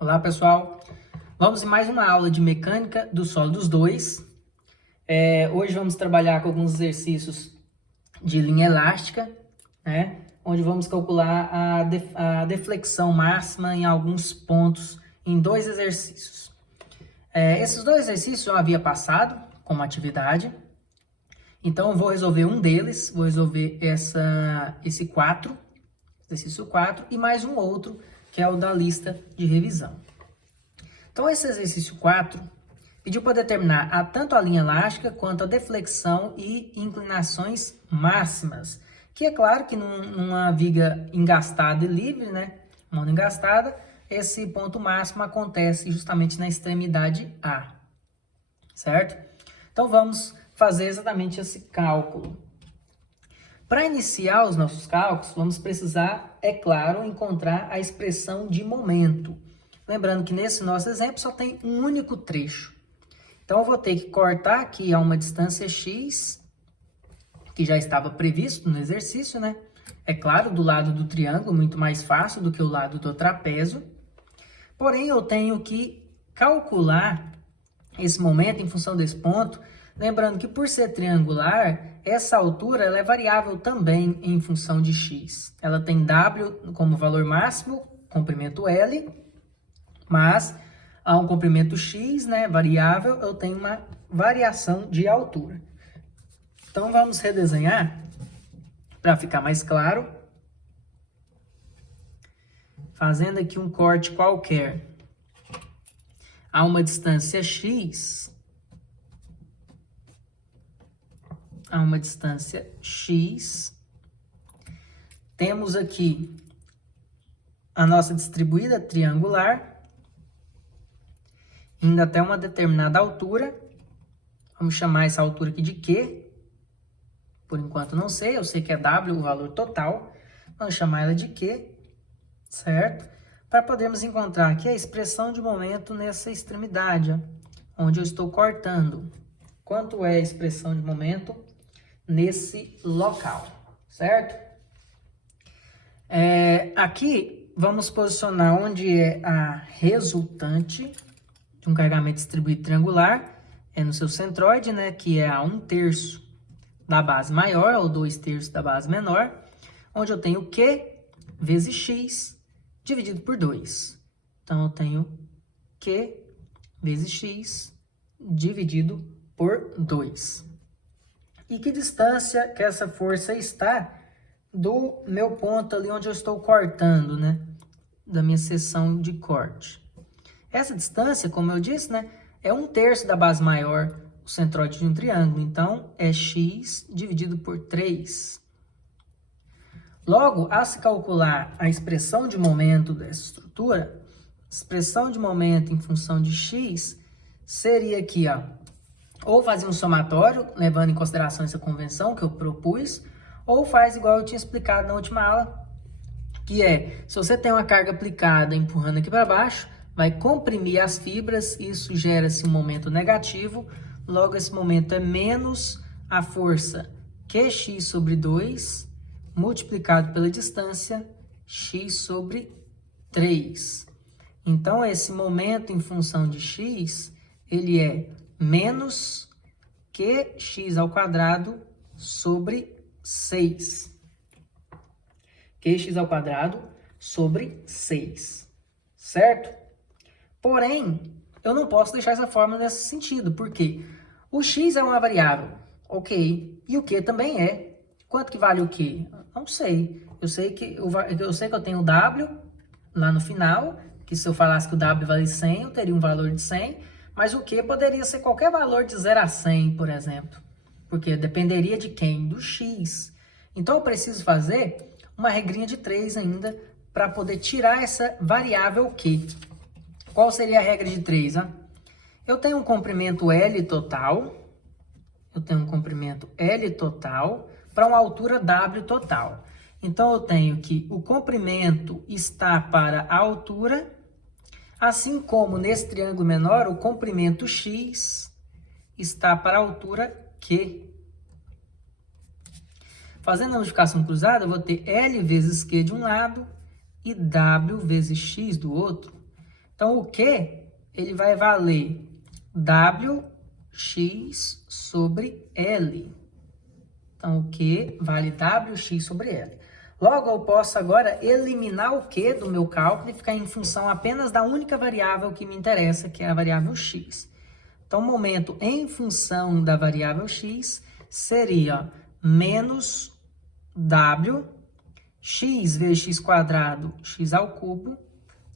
Olá, pessoal. Vamos em mais uma aula de mecânica do sólidos 2. Hoje vamos trabalhar com alguns exercícios de linha elástica, né? Onde vamos calcular a deflexão máxima em alguns pontos em dois exercícios. Esses dois exercícios eu havia passado como atividade. Então, eu vou resolver um deles, vou resolver esse 4, exercício 4, e mais um outro, que é o da lista de revisão. Então, esse exercício 4 pediu para determinar tanto a linha elástica quanto a deflexão e inclinações máximas. Que é claro que numa viga engastada e livre, né, monoengastada, esse ponto máximo acontece justamente na extremidade A, certo? Então, vamos fazer exatamente esse cálculo. Para iniciar os nossos cálculos, vamos precisar, é claro, encontrar a expressão de momento. Lembrando que nesse nosso exemplo só tem um único trecho. Então, eu vou ter que cortar aqui a uma distância x, que já estava previsto no exercício, né? É claro, do lado do triângulo, muito mais fácil do que o lado do trapézio. Porém, eu tenho que calcular esse momento em função desse ponto. Lembrando que por ser triangular, essa altura ela é variável também em função de x. Ela tem w como valor máximo, comprimento L, mas a um comprimento x, né, variável, eu tenho uma variação de altura. Então, vamos redesenhar para ficar mais claro. Fazendo aqui um corte qualquer a uma distância x, temos aqui a nossa distribuída triangular, indo até uma determinada altura. Vamos chamar essa altura aqui de Q. Por enquanto não sei, eu sei que é W o valor total. Vamos chamar ela de Q, certo? Para podermos encontrar aqui a expressão de momento nessa extremidade, ó, onde eu estou cortando. Quanto é a expressão de momento nesse local, certo? Aqui vamos posicionar onde é a resultante de um carregamento distribuído triangular, no seu centroide, né, que é a 1/3 da base maior, ou 2/3 da base menor, onde eu tenho Q vezes x dividido por 2. Então, eu tenho Q vezes x dividido por 2. E que distância que essa força está do meu ponto ali onde eu estou cortando, né? Da minha seção de corte. Essa distância, como eu disse, né? É 1/3 da base maior, o centroide de um triângulo. Então, é x dividido por 3. Logo, ao se calcular a expressão de momento dessa estrutura, expressão de momento em função de x seria aqui, ó, ou fazer um somatório, levando em consideração essa convenção que eu propus, ou faz igual eu tinha explicado na última aula, que é, se você tem uma carga aplicada empurrando aqui para baixo, vai comprimir as fibras, isso gera-se um momento negativo, logo esse momento é menos a força Qx sobre 2, multiplicado pela distância, x sobre 3. Então, esse momento em função de x, ele é menos Qx ao quadrado sobre 6. Qx ao quadrado sobre 6, certo? Porém, eu não posso deixar essa fórmula nesse sentido, porque o x é uma variável, ok, e o q também é. Quanto que vale o q? Não sei. Eu sei que eu tenho o w lá no final, que se eu falasse que o w vale 100, eu teria um valor de 100, mas o q poderia ser qualquer valor de 0 a 100, por exemplo, porque dependeria de quem? Do x. Então, eu preciso fazer uma regrinha de 3 ainda para poder tirar essa variável q. Qual seria a regra de 3? Né? Eu tenho um comprimento L total, para uma altura W total. Então, eu tenho que o comprimento está para a altura, assim como nesse triângulo menor, o comprimento X está para a altura Q. Fazendo a multiplicação cruzada, eu vou ter L vezes Q de um lado e W vezes X do outro. Então, o Q, ele vai valer WX sobre L. Então, o Q vale WX sobre L. Logo, eu posso agora eliminar o Q do meu cálculo e ficar em função apenas da única variável que me interessa, que é a variável X. Então, o momento em função da variável X seria menos W, X vezes X quadrado, X ao cubo,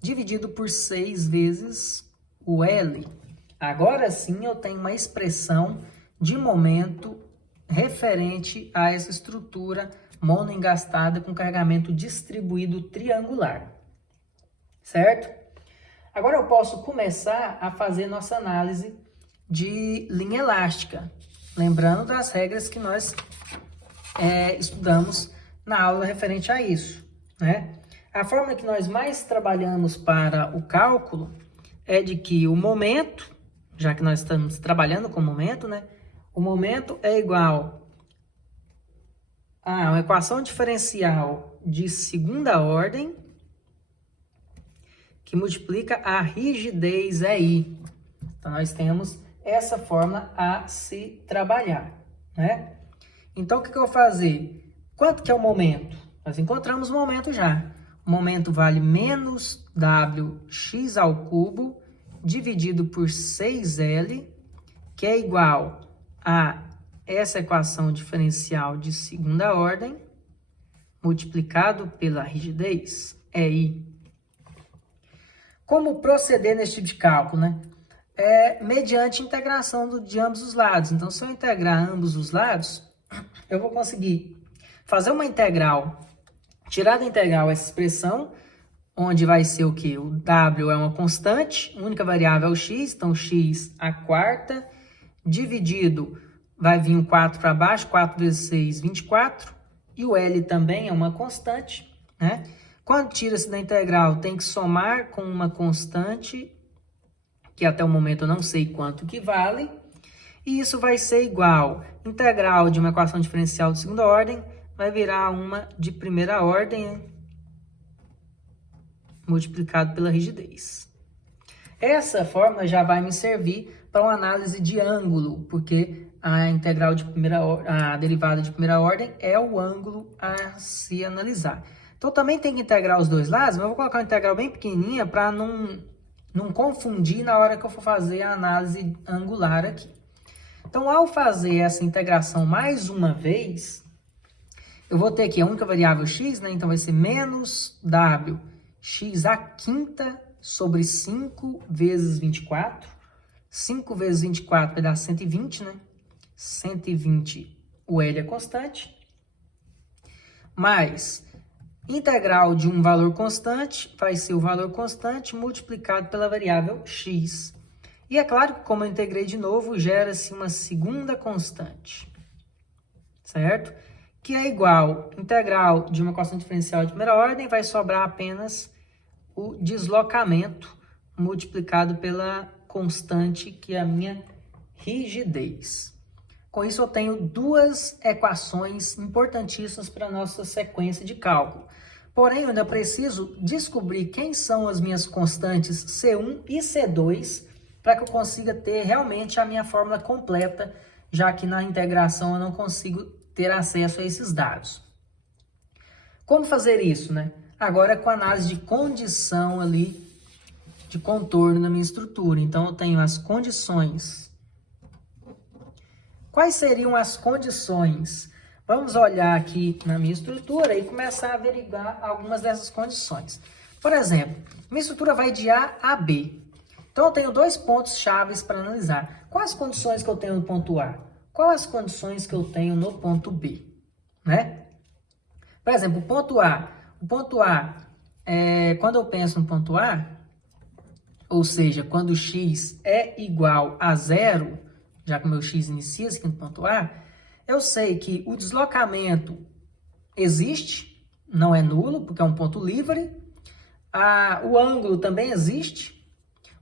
dividido por 6 vezes o L. Agora sim eu tenho uma expressão de momento referente a essa estrutura monoengastada com carregamento distribuído triangular, certo? Agora eu posso começar a fazer nossa análise de linha elástica, lembrando das regras que nós estudamos na aula referente a isso, né? A forma que nós mais trabalhamos para o cálculo é de que o momento, já que nós estamos trabalhando com momento, né? O momento é igual a uma equação diferencial de segunda ordem que multiplica a rigidez EI. Então, nós temos essa fórmula a se trabalhar, né? Então, o que eu vou fazer? Quanto que é o momento? Nós encontramos o momento já. O momento vale menos WX ao cubo dividido por 6L, que é igual a essa equação diferencial de segunda ordem, multiplicado pela rigidez, EI. Como proceder nesse tipo de cálculo, né? Mediante integração de ambos os lados. Então, se eu integrar ambos os lados, eu vou conseguir fazer uma integral, tirar da integral essa expressão, onde vai ser o quê? O W é uma constante, a única variável é o X, então X a quarta, dividido, vai vir um 4 para baixo, 4 vezes 6, 24, e o L também é uma constante, né? Quando tira-se da integral, tem que somar com uma constante, que até o momento eu não sei quanto que vale, e isso vai ser igual, integral de uma equação diferencial de segunda ordem, vai virar uma de primeira ordem, multiplicado pela rigidez. Essa fórmula já vai me servir para uma análise de ângulo, porque a integral de a derivada de primeira ordem é o ângulo a se analisar. Então, também tem que integrar os dois lados, mas eu vou colocar uma integral bem pequenininha para não confundir na hora que eu for fazer a análise angular aqui. Então, ao fazer essa integração mais uma vez, eu vou ter aqui a única variável x, né? Então, vai ser menos w x à quinta sobre 5 vezes 24. 5 vezes 24 vai dar 120, né? 120, o L é constante. Mais integral de um valor constante vai ser o valor constante multiplicado pela variável x. E é claro que, como eu integrei de novo, gera-se uma segunda constante, certo? Que é igual integral de uma equação diferencial de primeira ordem, vai sobrar apenas o deslocamento multiplicado pela constante, que é a minha rigidez. Com isso, eu tenho duas equações importantíssimas para a nossa sequência de cálculo. Porém, eu ainda preciso descobrir quem são as minhas constantes C1 e C2 para que eu consiga ter realmente a minha fórmula completa, já que na integração eu não consigo ter acesso a esses dados. Como fazer isso, né? Agora com a análise de condição ali, de contorno na minha estrutura. Então, eu tenho as condições. Quais seriam as condições? Vamos olhar aqui na minha estrutura e começar a averiguar algumas dessas condições. Por exemplo, minha estrutura vai de A a B. Então, eu tenho dois pontos chaves para analisar. Quais as condições que eu tenho no ponto A? Quais as condições que eu tenho no ponto B? Né? Por exemplo, o ponto A. O ponto A, quando eu penso no ponto A, ou seja, quando x é igual a zero, já que o meu x inicia aqui no ponto A, eu sei que o deslocamento existe, não é nulo, porque é um ponto livre. O ângulo também existe.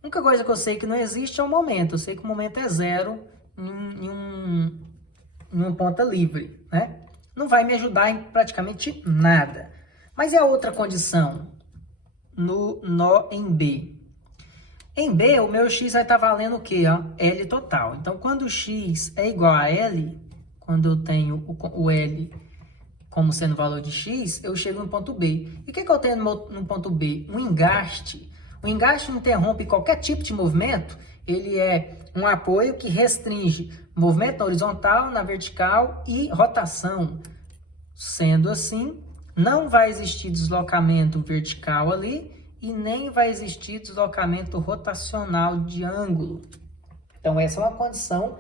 A única coisa que eu sei que não existe é o momento. Eu sei que o momento é zero em uma ponta livre, né? Não vai me ajudar em praticamente nada. Mas é a outra condição, no nó em B. Em B, o meu x vai estar valendo o quê? Ó? L total. Então, quando o x é igual a L, quando eu tenho o L como sendo o valor de x, eu chego no ponto B. E o que eu tenho no ponto B? Um engaste. O engaste interrompe qualquer tipo de movimento. Ele é um apoio que restringe movimento na horizontal, na vertical e rotação. Sendo assim, não vai existir deslocamento vertical ali e nem vai existir deslocamento rotacional de ângulo. Então, essa é uma condição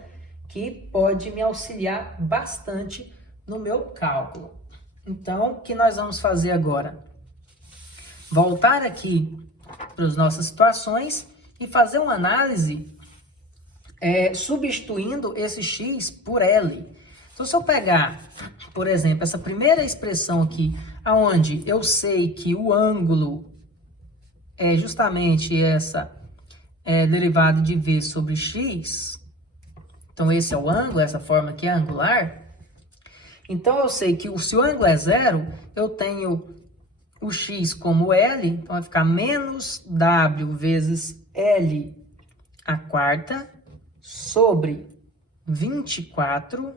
que pode me auxiliar bastante no meu cálculo. Então, o que nós vamos fazer agora? Voltar aqui para as nossas situações e fazer uma análise substituindo esse x por L. Então, se eu pegar, por exemplo, essa primeira expressão aqui, onde eu sei que o ângulo é justamente essa derivada de v sobre x, então esse é o ângulo, essa forma aqui é angular, então eu sei que se o ângulo é zero, eu tenho o x como L, então vai ficar menos w vezes L a quarta sobre 24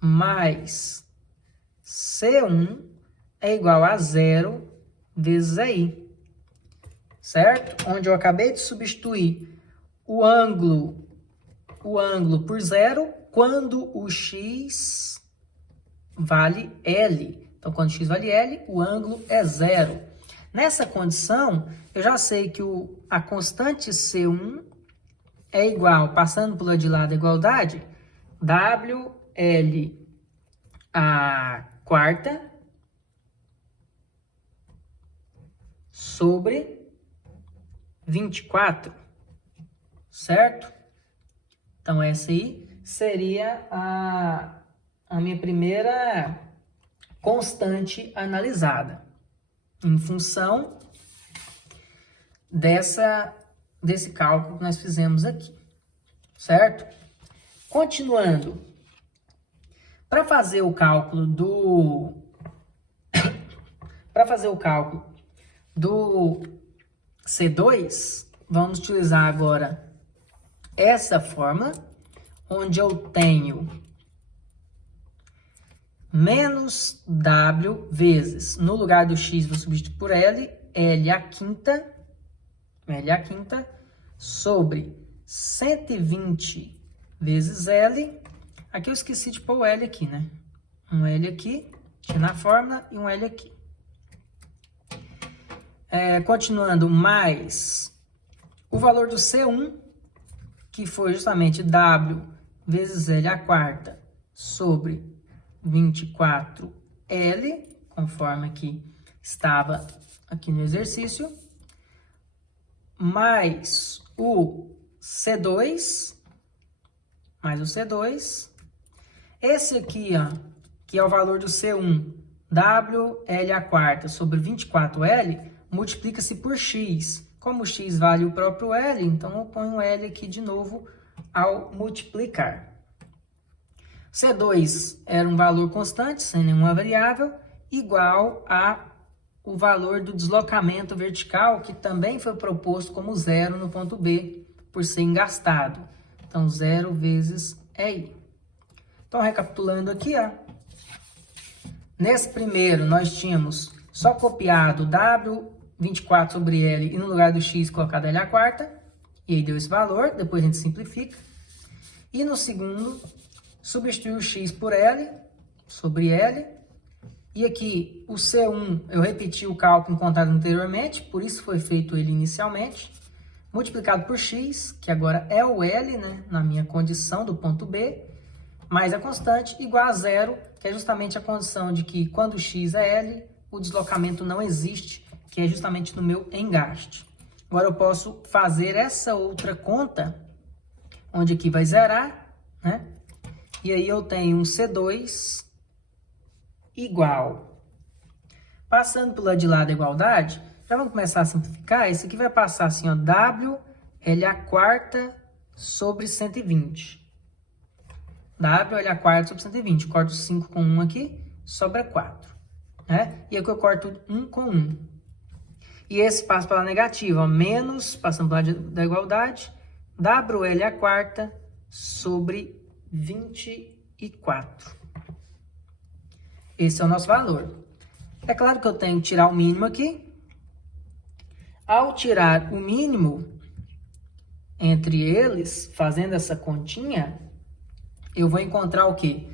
mais C1 é igual a zero vezes I, certo? Onde eu acabei de substituir o ângulo por zero quando o x vale L. Então, quando x vale L, o ângulo é zero. Nessa condição, eu já sei que a constante C1 é igual, passando por lá de lado da igualdade, WL a quarta sobre 24, certo? Então, essa aí seria a minha primeira constante analisada, em função desse cálculo que nós fizemos aqui, certo? Continuando, para fazer o cálculo do C2, vamos utilizar agora essa fórmula, onde eu tenho menos W vezes, no lugar do X vou substituir por L, L a quinta sobre 120 vezes L. Aqui eu esqueci de pôr o L aqui, né? Um L aqui, na fórmula, e um L aqui. Continuando, mais o valor do C1, que foi justamente W vezes L a quarta sobre 24L, conforme aqui estava aqui no exercício, mais o C2, esse aqui, ó, que é o valor do C1, WL a quarta sobre 24L, multiplica-se por X. Como o X vale o próprio L, então eu ponho L aqui de novo ao multiplicar. C2 era um valor constante, sem nenhuma variável, igual o valor do deslocamento vertical, que também foi proposto como zero no ponto B, por ser engastado. Então, 0 vezes EI. Então, recapitulando aqui, ó. Nesse primeiro, nós tínhamos só copiado W24 sobre L e no lugar do X colocado L a quarta. E aí deu esse valor, depois a gente simplifica. E no segundo, substitui o X por L sobre L. E aqui, o C1, eu repeti o cálculo encontrado anteriormente, por isso foi feito ele inicialmente. Multiplicado por X, que agora é o L, né, na minha condição do ponto B, mais a constante, igual a zero, que é justamente a condição de que quando X é L, o deslocamento não existe, que é justamente no meu engaste. Agora eu posso fazer essa outra conta, onde aqui vai zerar, né? E aí eu tenho um C2 igual. Passando pelo lado de lá da igualdade, já vamos começar a simplificar. Esse aqui vai passar assim, ó, WL a quarta sobre 120. WL a quarta sobre 120. Corto 5 com 1 aqui, sobra 4. Né? E aqui eu corto 1 com 1. E esse passa pela negativa, ó, menos, passando para da igualdade, WL à quarta sobre 24. Esse é o nosso valor. É claro que eu tenho que tirar o mínimo aqui. Ao tirar o mínimo entre eles, fazendo essa continha, eu vou encontrar o quê?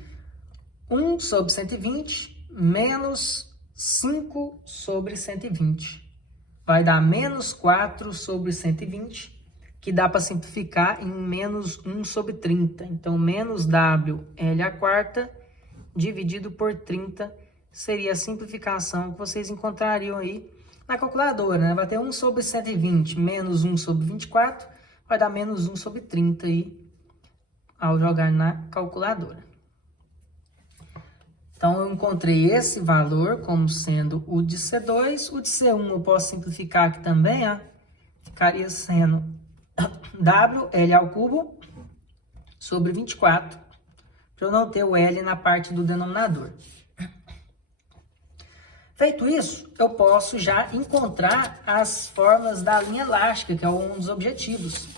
1 sobre 120 menos 5 sobre 120. Vai dar menos 4 sobre 120, que dá para simplificar em menos 1 sobre 30. Então, menos WL à quarta dividido por 30 seria a simplificação que vocês encontrariam aí na calculadora, né? Vai ter 1 sobre 120 menos 1 sobre 24, vai dar menos 1 sobre 30 aí ao jogar na calculadora. Então, eu encontrei esse valor como sendo o de C2. O de C1 eu posso simplificar aqui também, ó. Ficaria sendo WL ao cubo sobre 24, para eu não ter o L na parte do denominador. Feito isso, eu posso já encontrar as fórmulas da linha elástica, que é um dos objetivos.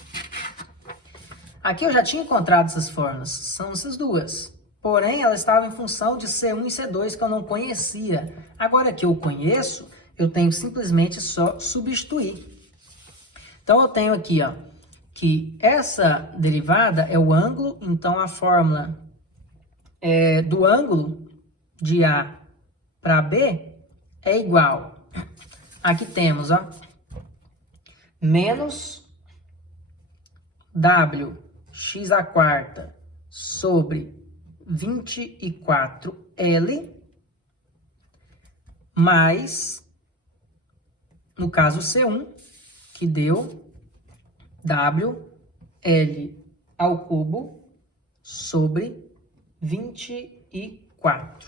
Aqui eu já tinha encontrado essas fórmulas, são essas duas. Porém, elas estavam em função de C1 e C2 que eu não conhecia. Agora que eu conheço, eu tenho simplesmente só substituir. Então, eu tenho aqui, ó, que essa derivada é o ângulo, então a fórmula do ângulo de A para B é igual. Aqui temos, ó, menos WX à quarta sobre 24L mais, no caso C1, que deu WL ao cubo sobre 24.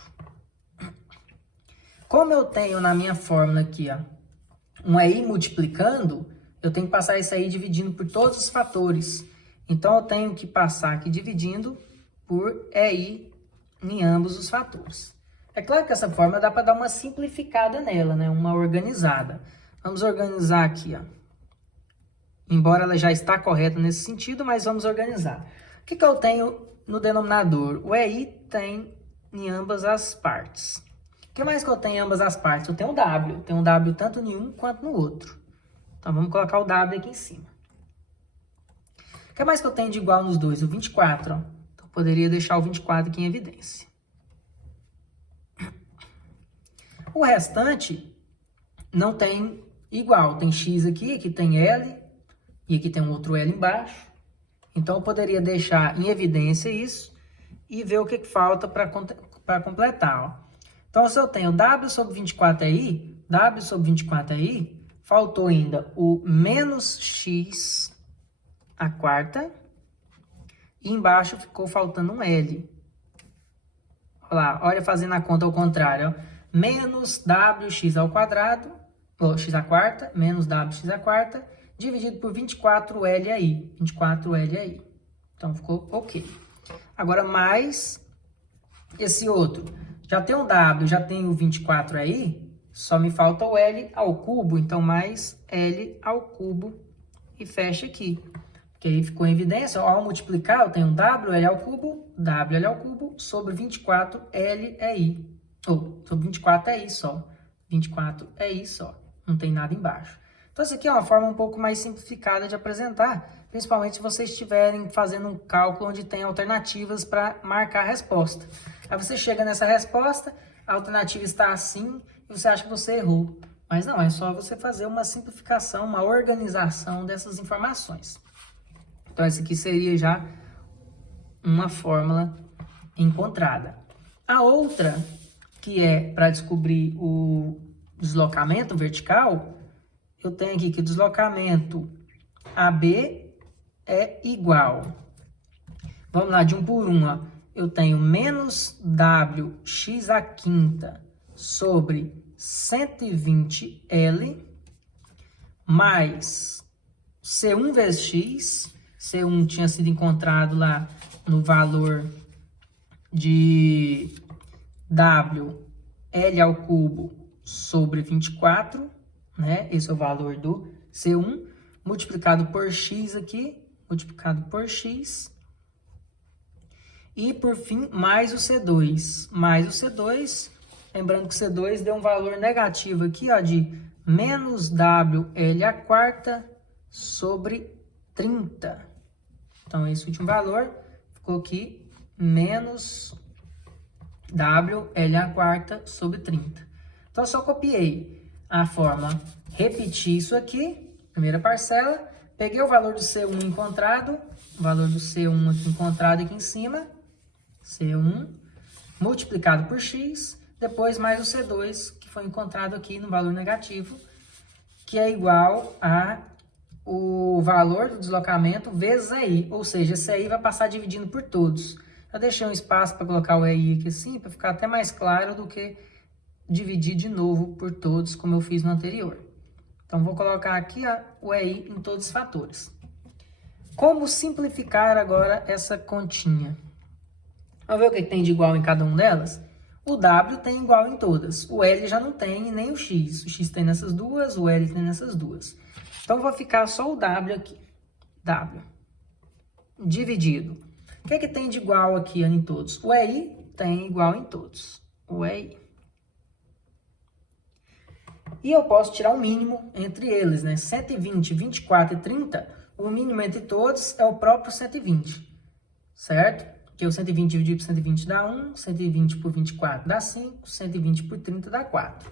Como eu tenho na minha fórmula aqui, ó, um EI multiplicando, eu tenho que passar isso aí dividindo por todos os fatores. Então, eu tenho que passar aqui dividindo por EI em ambos os fatores. É claro que essa fórmula dá para dar uma simplificada nela, né? Uma organizada. Vamos organizar aqui, ó. Embora ela já está correta nesse sentido, mas vamos organizar. O que eu tenho no denominador? O EI tem em ambas as partes. O que mais que eu tenho em ambas as partes? Eu tenho o W. Eu tenho um W tanto em um quanto no outro. Então, vamos colocar o W aqui em cima. O que mais que eu tenho de igual nos dois? O 24, ó. Então, eu poderia deixar o 24 aqui em evidência. O restante não tem igual. Tem X aqui, aqui tem L, e aqui tem um outro L embaixo. Então, eu poderia deixar em evidência isso e ver o que falta para completar, ó. Então, se eu tenho W sobre 24 aí, W sobre 24 aí, faltou ainda o menos X à quarta, e embaixo ficou faltando um L. Olha lá, olha fazendo a conta ao contrário, ó. Menos WX ao quadrado, ou X à quarta, menos WX à quarta, dividido por 24L aí, 24L aí. Então, ficou ok. Agora, mais esse outro. Já tem o W, já tem o 24 aí, só me falta o L ao cubo, então mais L ao cubo e fecha aqui. Porque aí ficou em evidência, ao multiplicar eu tenho WL ao cubo sobre 24L é I. Ou, sobre 24 é I só. 24 é I só, não tem nada embaixo. Então, essa aqui é uma forma um pouco mais simplificada de apresentar, principalmente se vocês estiverem fazendo um cálculo onde tem alternativas para marcar a resposta. Aí você chega nessa resposta, a alternativa está assim, e você acha que você errou. Mas não, é só você fazer uma simplificação, uma organização dessas informações. Então, essa aqui seria já uma fórmula encontrada. A outra, que é para descobrir o deslocamento vertical, eu tenho aqui que o deslocamento AB é igual. Vamos lá, de um por um, ó. Eu tenho menos WX à quinta sobre 120L mais C1 vezes X. C1 tinha sido encontrado lá no valor de WL ao cubo sobre 24, né? Esse é o valor do C1, multiplicado por x aqui, multiplicado por x. E, por fim, mais o C2. Mais o C2, lembrando que o C2 deu um valor negativo aqui, ó, de menos WL² sobre 30. Então, esse último valor ficou aqui, menos WL² sobre 30. Então, eu só copiei a forma, repeti isso aqui, primeira parcela, peguei o valor do C1 encontrado, o valor do C1 aqui encontrado aqui em cima, C1, multiplicado por x, depois mais o C2, que foi encontrado aqui no valor negativo, que é igual a o valor do deslocamento vezes EI, ou seja, esse EI vai passar dividindo por todos. Eu deixei um espaço para colocar o EI aqui assim, para ficar até mais claro do que dividir de novo por todos, como eu fiz no anterior. Então, vou colocar aqui ó, o EI em todos os fatores. Como simplificar agora essa continha? Vamos ver o que tem de igual em cada uma delas? O W tem igual em todas. O L já não tem, nem o X. O X tem nessas duas, o L tem nessas duas. Então, vou ficar só o W aqui. W. Dividido. O que tem de igual aqui em todos? O EI tem igual em todos. O EI. E eu posso tirar o mínimo entre eles, né? 120, 24 e 30, o mínimo entre todos é o próprio 120. Certo? Porque o 120 dividido por 120 dá 1, 120 por 24 dá 5, 120 por 30 dá 4.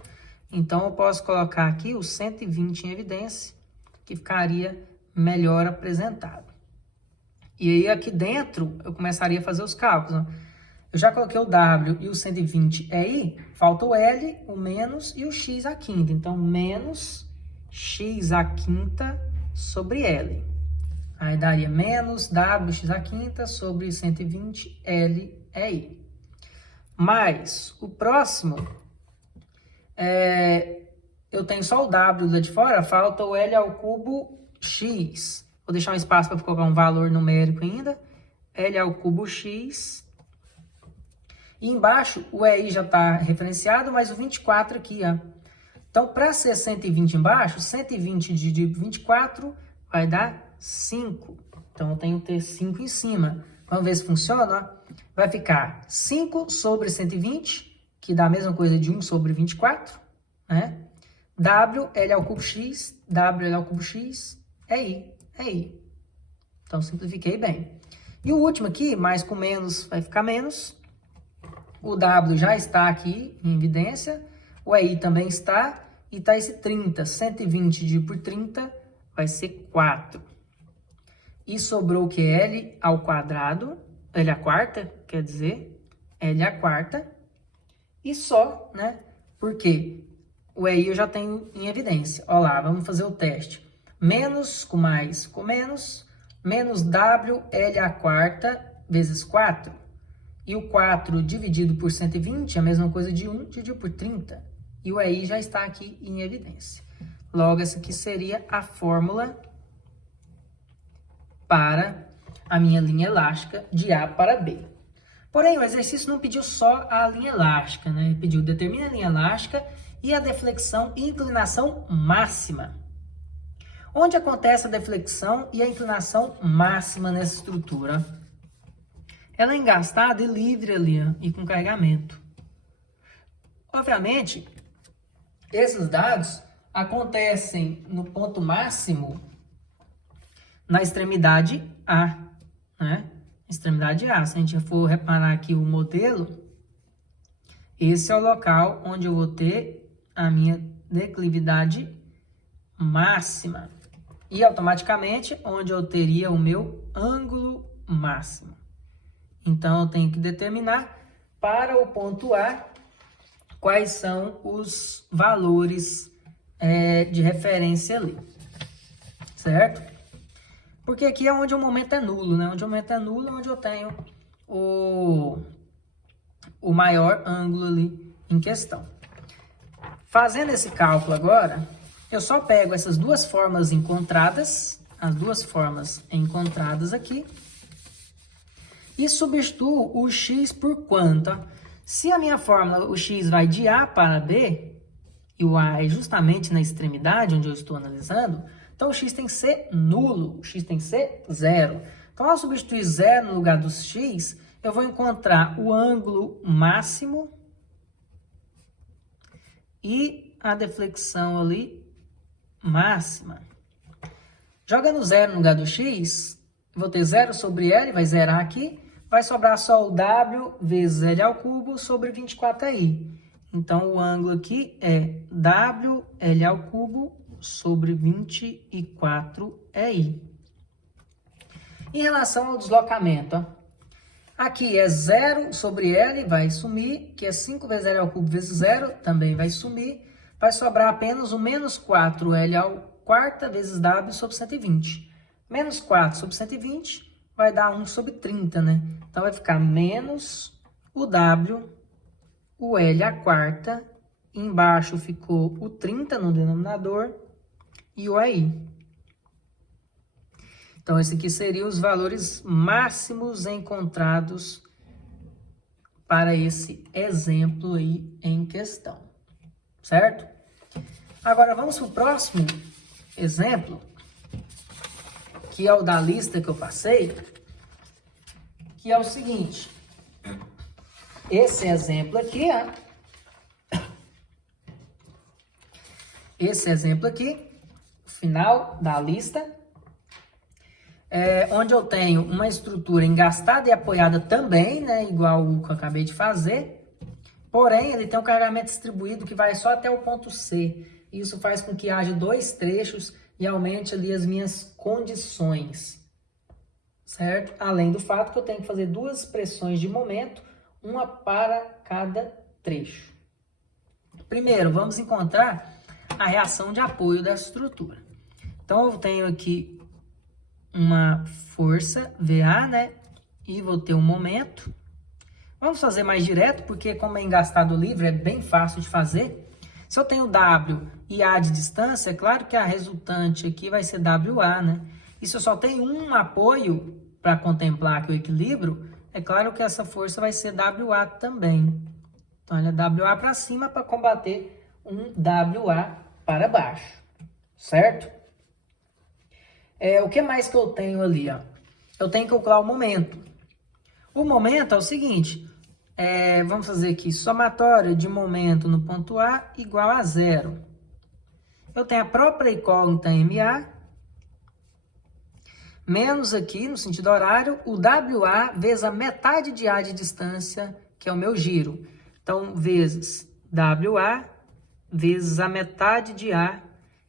Então, eu posso colocar aqui o 120 em evidência, que ficaria melhor apresentado. E aí, aqui dentro, eu começaria a fazer os cálculos. Ó. Eu já coloquei o W e o 120 é I, falta o L, o menos e o X à quinta. Então, menos X à quinta sobre L. Aí daria menos WX à quinta sobre 120 LEI. Mas o próximo, eu tenho só o W lá de fora, falta o L ao cubo X. Vou deixar um espaço para colocar um valor numérico ainda. L ao cubo X. E embaixo o EI já está referenciado, mas o 24 aqui, ó. Então, para ser 120 embaixo, 120 dividido por 24 vai dar 5. Então, eu tenho que ter 5 em cima. Vamos ver se funciona. Ó. Vai ficar 5 sobre 120, que dá a mesma coisa de 1 sobre 24. Né? W, L ao cubo X, W, L ao cubo X, é I. Então, simplifiquei bem. E o último aqui, mais com menos, vai ficar menos. O W já está aqui em evidência. O EI também está. E está esse 30. 120 dividido por 30 vai ser 4. E sobrou o que? L ao quadrado. L à quarta, quer dizer. L à quarta. E só, né? Porque o EI eu já tenho em evidência. Olha lá, vamos fazer o teste. Menos com mais com menos. Menos W, L à quarta, vezes 4. E o 4 dividido por 120 é a mesma coisa de 1 dividido por 30. E o EI já está aqui em evidência. Logo, essa aqui seria a fórmula para a minha linha elástica de A para B. Porém, o exercício não pediu só a linha elástica, né? Pediu determina a linha elástica e a deflexão e inclinação máxima. Onde acontece a deflexão e a inclinação máxima nessa estrutura? Ela é engastada e livre ali, ó, e com carregamento. Obviamente, esses dados acontecem no ponto máximo na extremidade A, né? Extremidade A. Se a gente for reparar aqui o modelo, esse é o local onde eu vou ter a minha declividade máxima. E automaticamente, onde eu teria o meu ângulo máximo. Então, eu tenho que determinar para o ponto A quais são os valores de referência ali, certo? Porque aqui é onde o momento é nulo, né? Onde o momento é nulo é onde eu tenho o maior ângulo ali em questão. Fazendo esse cálculo agora, eu só pego essas duas formas encontradas, as duas formas encontradas aqui, e substituo o x por quanto? Se a minha fórmula, o x vai de A para B, e o A é justamente na extremidade onde eu estou analisando, então o x tem que ser nulo, o x tem que ser zero. Então, ao substituir zero no lugar dos x, eu vou encontrar o ângulo máximo e a deflexão ali máxima. Jogando zero no lugar do x, vou ter 0 sobre L, vai zerar aqui, vai sobrar só o W vezes L ao cubo sobre 24i. Então, o ângulo aqui é WL ao cubo sobre 24i. Em relação ao deslocamento, ó, aqui é 0 sobre L, vai sumir, que é 5 vezes L ao cubo vezes 0, também vai sumir. Vai sobrar apenas o menos 4L ao quarta vezes W sobre 120. Menos 4 sobre 120 vai dar 1 sobre 30, né? Então, vai ficar menos o W, o L à quarta, embaixo ficou o 30 no denominador e o AI. Então, esse aqui seriam os valores máximos encontrados para esse exemplo aí em questão, certo? Agora, vamos para o próximo exemplo, que é o da lista que eu passei, que é o seguinte. Esse exemplo aqui, final da lista, onde eu tenho uma estrutura engastada e apoiada também, né, igual o que eu acabei de fazer, porém ele tem um carregamento distribuído que vai só até o ponto C. Isso faz com que haja 2 trechos e aumente ali as minhas condições, certo? Além do fato que eu tenho que fazer 2 expressões de momento, uma para cada trecho. Primeiro, vamos encontrar a reação de apoio dessa estrutura. Então, eu tenho aqui uma força VA, né? E vou ter um momento. Vamos fazer mais direto, porque como é engastado livre, é bem fácil de fazer. Se eu tenho W e A de distância, é claro que a resultante aqui vai ser WA, né? E se eu só tenho um apoio para contemplar aqui o equilíbrio, é claro que essa força vai ser WA também. Então, ela é WA para cima para combater um WA para baixo, certo? O que mais que eu tenho ali, ó? Eu tenho que calcular o momento. O momento é o seguinte, vamos fazer aqui, somatória de momento no ponto A igual a 0. Eu tenho a própria incógnita MA, menos aqui, no sentido horário, o WA vezes a metade de A de distância, que é o meu giro. Então, vezes WA vezes a metade de A,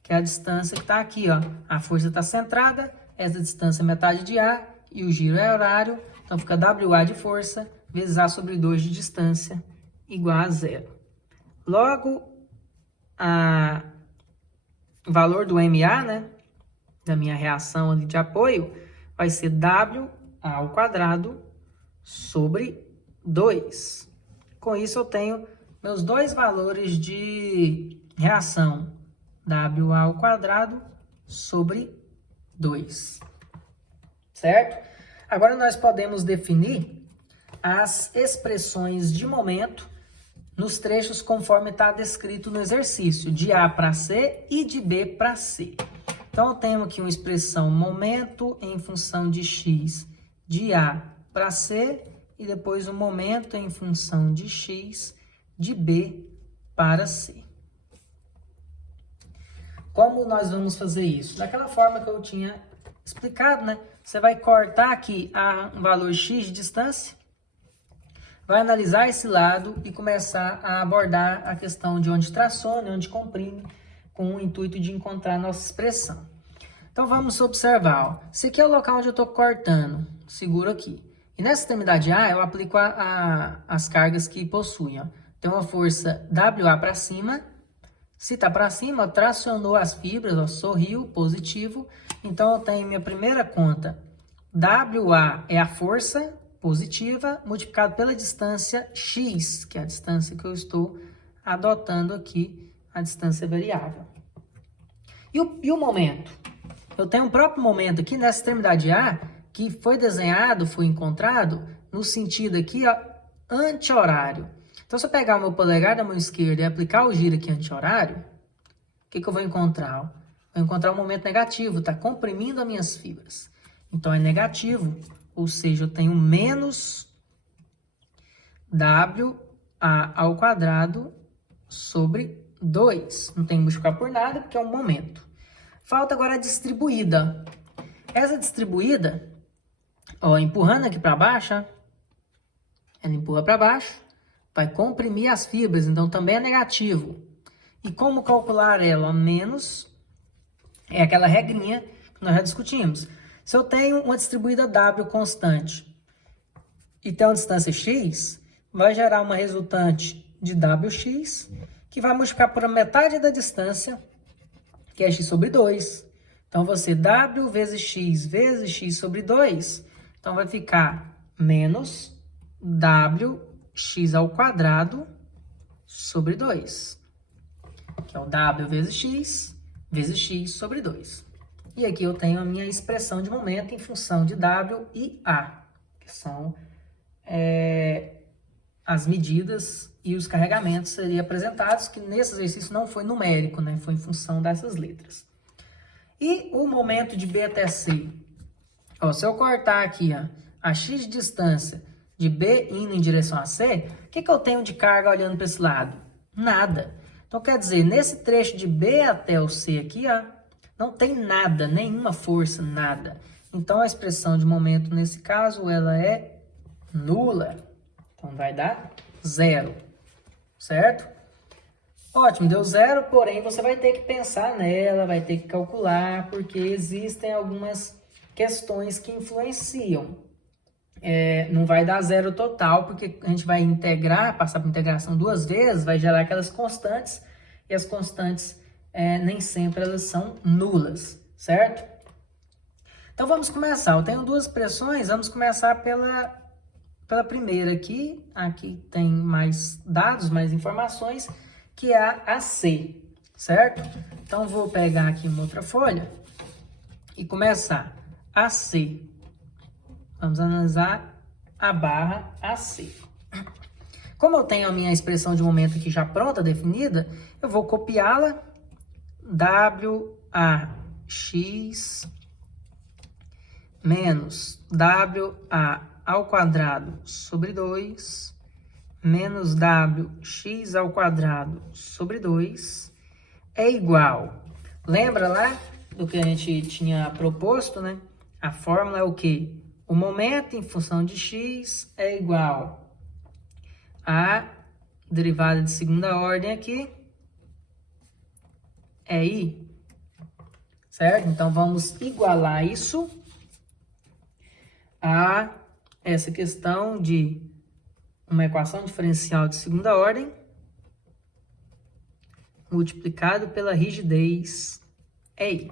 que é a distância que está aqui, ó. A força está centrada, essa distância é metade de A, e o giro é horário, então fica WA de força vezes A sobre 2 de distância, igual a 0. Logo, o valor do MA, né, da minha reação ali de apoio, vai ser WA ao quadrado sobre 2. Com isso, eu tenho meus 2 valores de reação, WA ao quadrado sobre 2, certo? Agora, nós podemos definir as expressões de momento nos trechos conforme está descrito no exercício, de A para C e de B para C. Então, eu tenho aqui uma expressão momento em função de x de A para C e depois o momento em função de x de B para C. Como nós vamos fazer isso? Daquela forma que eu tinha explicado, né? Você vai cortar aqui um valor x de distância, vai analisar esse lado e começar a abordar a questão de onde traciona, onde comprime, com o intuito de encontrar a nossa expressão. Então, vamos observar. Ó. Esse aqui é o local onde eu estou cortando. Seguro aqui. E nessa extremidade A, eu aplico as cargas que possuem. Ó. Tem uma força WA para cima. Se está para cima, tracionou as fibras, ó, sorriu, positivo. Então, eu tenho minha primeira conta. WA é a força positiva multiplicado pela distância x, que é a distância que eu estou adotando aqui, a distância variável. E o momento? Eu tenho um próprio momento aqui nessa extremidade A, que foi desenhado, foi encontrado, no sentido aqui, ó, anti-horário. Então, se eu pegar o meu polegar da mão esquerda e aplicar o giro aqui anti-horário, o que eu vou encontrar? Vou encontrar um momento negativo, está comprimindo as minhas fibras. Então, é negativo, ou seja, eu tenho menos WA ao quadrado sobre 2. Não tem que multiplicar por nada, porque é um momento. Falta agora a distribuída. Essa distribuída, ó, empurrando aqui para baixo, ó, ela empurra para baixo, vai comprimir as fibras, então também é negativo. E como calcular ela? Menos é aquela regrinha que nós já discutimos. Se eu tenho uma distribuída W constante e tem uma distância x, vai gerar uma resultante de WX, que vai multiplicar por metade da distância, que é x sobre 2. Então, você W vezes x sobre 2, então vai ficar menos WX ao quadrado sobre 2, que é o W vezes x sobre 2. E aqui eu tenho a minha expressão de momento em função de W e A, que são as medidas e os carregamentos seriam apresentados, que nesse exercício não foi numérico, né? Foi em função dessas letras. E o momento de B até C? Ó, se eu cortar aqui ó, a x de distância de B indo em direção a C, o que eu tenho de carga olhando para esse lado? Nada. Então, quer dizer, nesse trecho de B até o C aqui, ó, não tem nada, nenhuma força, nada. Então, a expressão de momento, nesse caso, ela é nula. Então, vai dar 0, certo? Ótimo, deu 0, porém, você vai ter que pensar nela, vai ter que calcular, porque existem algumas questões que influenciam. Não vai dar 0 total, porque a gente vai integrar, passar por integração 2 vezes, vai gerar aquelas constantes, e as constantes nem sempre elas são nulas, certo? Então vamos começar. Eu tenho duas expressões, vamos começar pela primeira aqui. Aqui tem mais dados, mais informações, que é a AC, certo? Então vou pegar aqui uma outra folha e começar. AC. Vamos analisar a barra AC. Como eu tenho a minha expressão de momento aqui já pronta, definida, eu vou copiá-la. WAX menos WA ao quadrado sobre 2 menos WX ao quadrado sobre 2 é igual. Lembra lá do que a gente tinha proposto, né? A fórmula é o quê? O momento em função de x é igual a derivada de segunda ordem aqui é i, certo? Então, vamos igualar isso a essa questão de uma equação diferencial de segunda ordem multiplicado pela rigidez é i.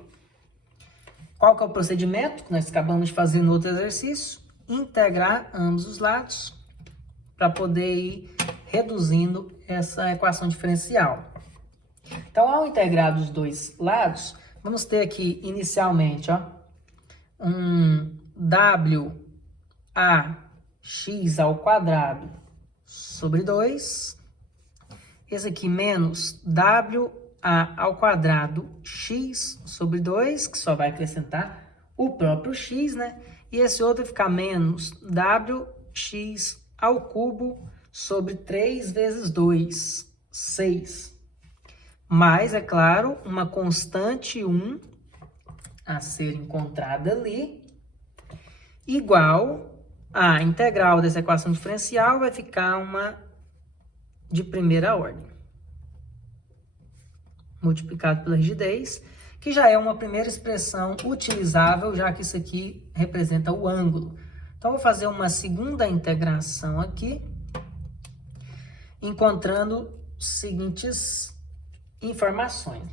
Qual que é o procedimento que nós acabamos de fazer no outro exercício? Integrar ambos os lados para poder ir reduzindo essa equação diferencial. Então, ao integrar dos dois lados, vamos ter aqui inicialmente ó, um WAX ao quadrado sobre 2. Esse aqui menos WA ao quadrado x sobre 2, que só vai acrescentar o próprio x, né? E esse outro vai ficar menos WX ao cubo sobre 3 vezes 2, 6. Mais, é claro, uma constante 1 a ser encontrada ali, igual a integral dessa equação diferencial vai ficar uma de primeira ordem, multiplicado pela rigidez, que já é uma primeira expressão utilizável, já que isso aqui representa o ângulo. Então, vou fazer uma segunda integração aqui, encontrando seguintes informações.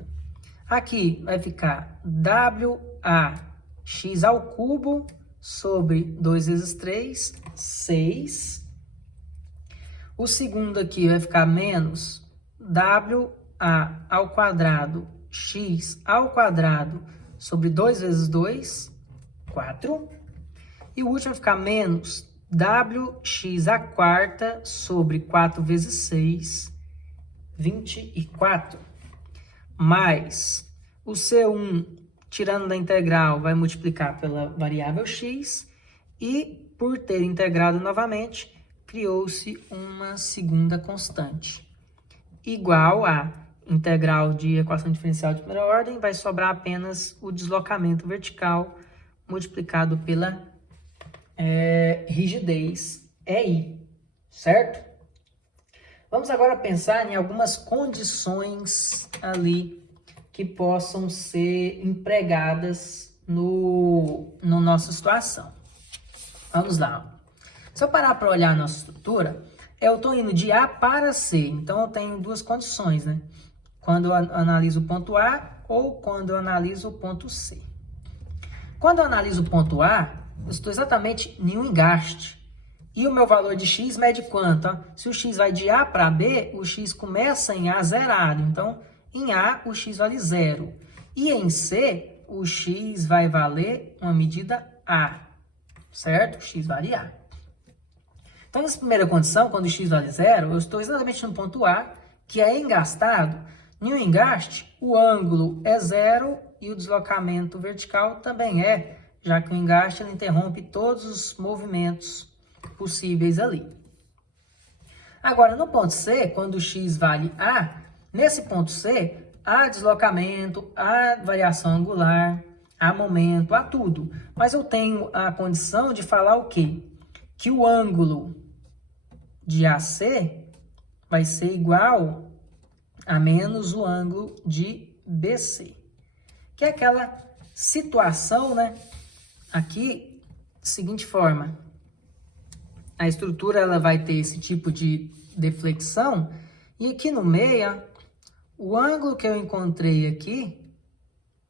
Aqui vai ficar WAX ao cubo sobre 2 vezes 3, 6. O segundo aqui vai ficar menos WA ao quadrado x ao quadrado sobre 2 vezes 2, 4. E o último vai ficar menos wx à quarta sobre 4 vezes 6, 24, mais o C1, tirando da integral, vai multiplicar pela variável x, e por ter integrado novamente, criou-se uma segunda constante, igual a integral de equação diferencial de primeira ordem, vai sobrar apenas o deslocamento vertical multiplicado pela rigidez EI, certo? Vamos agora pensar em algumas condições ali que possam ser empregadas no nossa situação. Vamos lá. Se eu parar para olhar a nossa estrutura, eu estou indo de A para C, então eu tenho duas condições, né? Quando eu analiso o ponto A ou quando eu analiso o ponto C. Quando eu analiso o ponto A, eu estou exatamente em um engaste. E o meu valor de x mede quanto? Se o x vai de A para B, o x começa em A zerado. Então, em A, o x vale 0. E em C, o x vai valer uma medida A. Certo? O x vale A. Então, nessa primeira condição, quando o x vale 0, eu estou exatamente no ponto A, que é engastado. Em um engaste, o ângulo é 0 e o deslocamento vertical também é, já que o engaste ele interrompe todos os movimentos possíveis ali. Agora, no ponto C, quando o x vale A, nesse ponto C, há deslocamento, há variação angular, há momento, há tudo. Mas eu tenho a condição de falar o quê? Que o ângulo de AC vai ser igual a menos o ângulo de BC. Que é aquela situação, né? Aqui, da seguinte forma. A estrutura ela vai ter esse tipo de deflexão. E aqui no meio, o ângulo que eu encontrei aqui,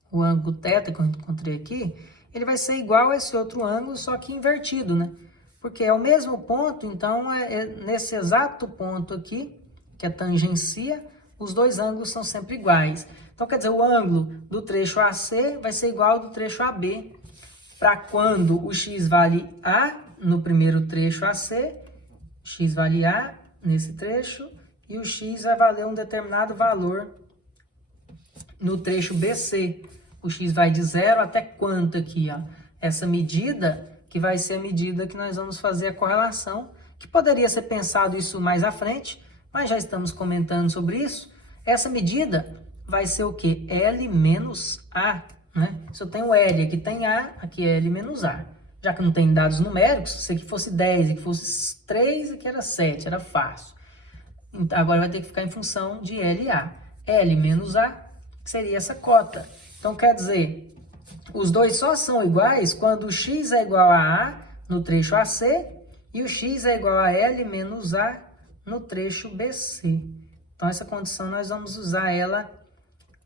o ângulo θ que eu encontrei aqui, ele vai ser igual a esse outro ângulo, só que invertido, né? Porque é o mesmo ponto, então é nesse exato ponto aqui, que é tangencia, os dois ângulos são sempre iguais. Então, quer dizer, o ângulo do trecho AC vai ser igual ao do trecho AB, para quando o x vale A no primeiro trecho AC, x vale A nesse trecho, e o x vai valer um determinado valor no trecho BC. O x vai de 0 até quanto aqui, ó? Essa medida que vai ser a medida que nós vamos fazer a correlação, que poderia ser pensado isso mais à frente, mas já estamos comentando sobre isso. Essa medida vai ser o quê? L menos A, né? Se eu tenho L, aqui tem A, aqui é L menos A. Já que não tem dados numéricos, se aqui fosse 10, aqui fosse 3, aqui era 7, era fácil. Então, agora vai ter que ficar em função de LA. L menos A, que seria essa cota. Então, quer dizer, os dois só são iguais quando o x é igual a A no trecho AC e o x é igual a L menos A no trecho BC. Então, essa condição nós vamos usar ela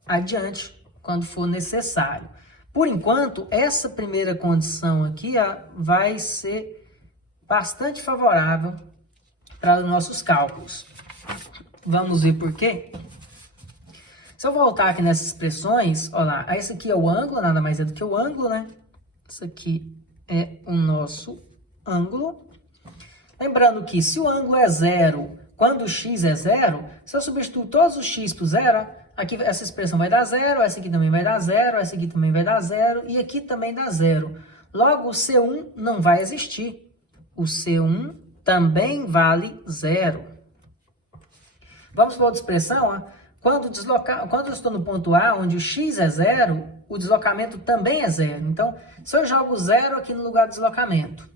adiante, quando for necessário. Por enquanto, essa primeira condição aqui ó, vai ser bastante favorável para os nossos cálculos. Vamos ver por quê? Se eu voltar aqui nessas expressões, olha lá, esse aqui é o ângulo, nada mais é do que o ângulo, né? Isso aqui é o nosso ângulo. Lembrando que se o ângulo é 0, quando o x é 0, se eu substituir todos os x por 0, aqui essa expressão vai dar 0, essa aqui também vai dar 0, essa aqui também vai dar 0 e aqui também dá 0. Logo, o C1 não vai existir. O C1 também vale 0. Vamos para outra expressão, ó. Quando eu estou no ponto A, onde o x é 0, o deslocamento também é 0. Então, se eu jogo 0 aqui no lugar do deslocamento,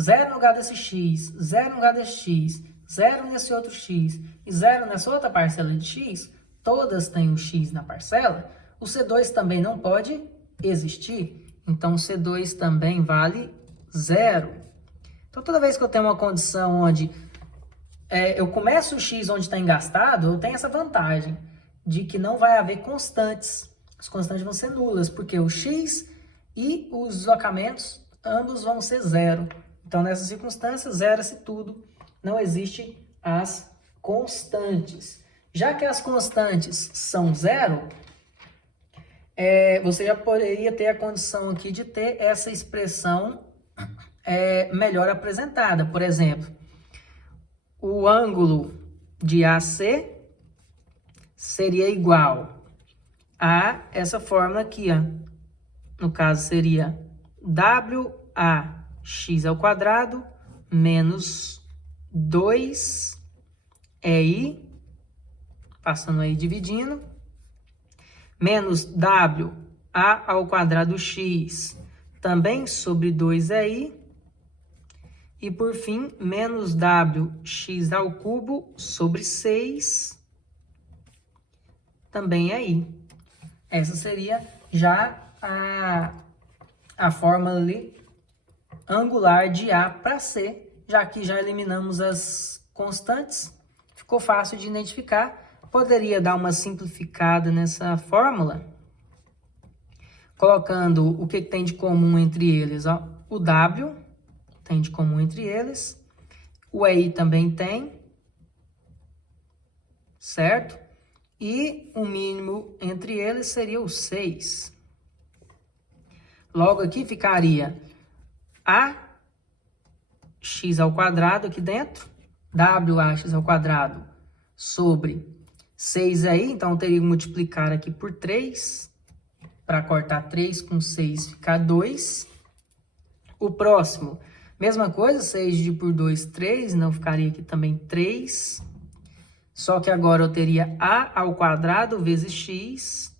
0 no lugar desse x, 0 no lugar desse x, 0 nesse outro x e 0 nessa outra parcela de x, todas têm o x na parcela, o C2 também não pode existir. Então, o C2 também vale 0. Então, toda vez que eu tenho uma condição onde eu começo o x onde está engastado, eu tenho essa vantagem de que não vai haver constantes. As constantes vão ser nulas, porque o x e os deslocamentos, ambos vão ser 0. Então, nessas circunstâncias, zera-se tudo. Não existe as constantes. Já que as constantes são 0, você já poderia ter a condição aqui de ter essa expressão melhor apresentada. Por exemplo, o ângulo de AC seria igual a essa fórmula aqui, ó. No caso, seria WAX² menos 2EI, passando aí dividindo, menos WA² também sobre 2EI, e por fim, menos WX³ sobre 6 também EI. Essa seria já a fórmula ali angular de A para C, já que já eliminamos as constantes, ficou fácil de identificar. Poderia dar uma simplificada nessa fórmula, colocando o que tem de comum entre eles. Ó. O W tem de comum entre eles, o EI também tem, certo? E o mínimo entre eles seria o 6. Logo aqui ficaria AX² aqui dentro, WAX² sobre 6 aí, então eu teria que multiplicar aqui por 3, para cortar 3 com 6 ficar 2. O próximo, mesma coisa, 6 dividido por 2, 3, então ficaria aqui também 3. Só que agora eu teria A² vezes X,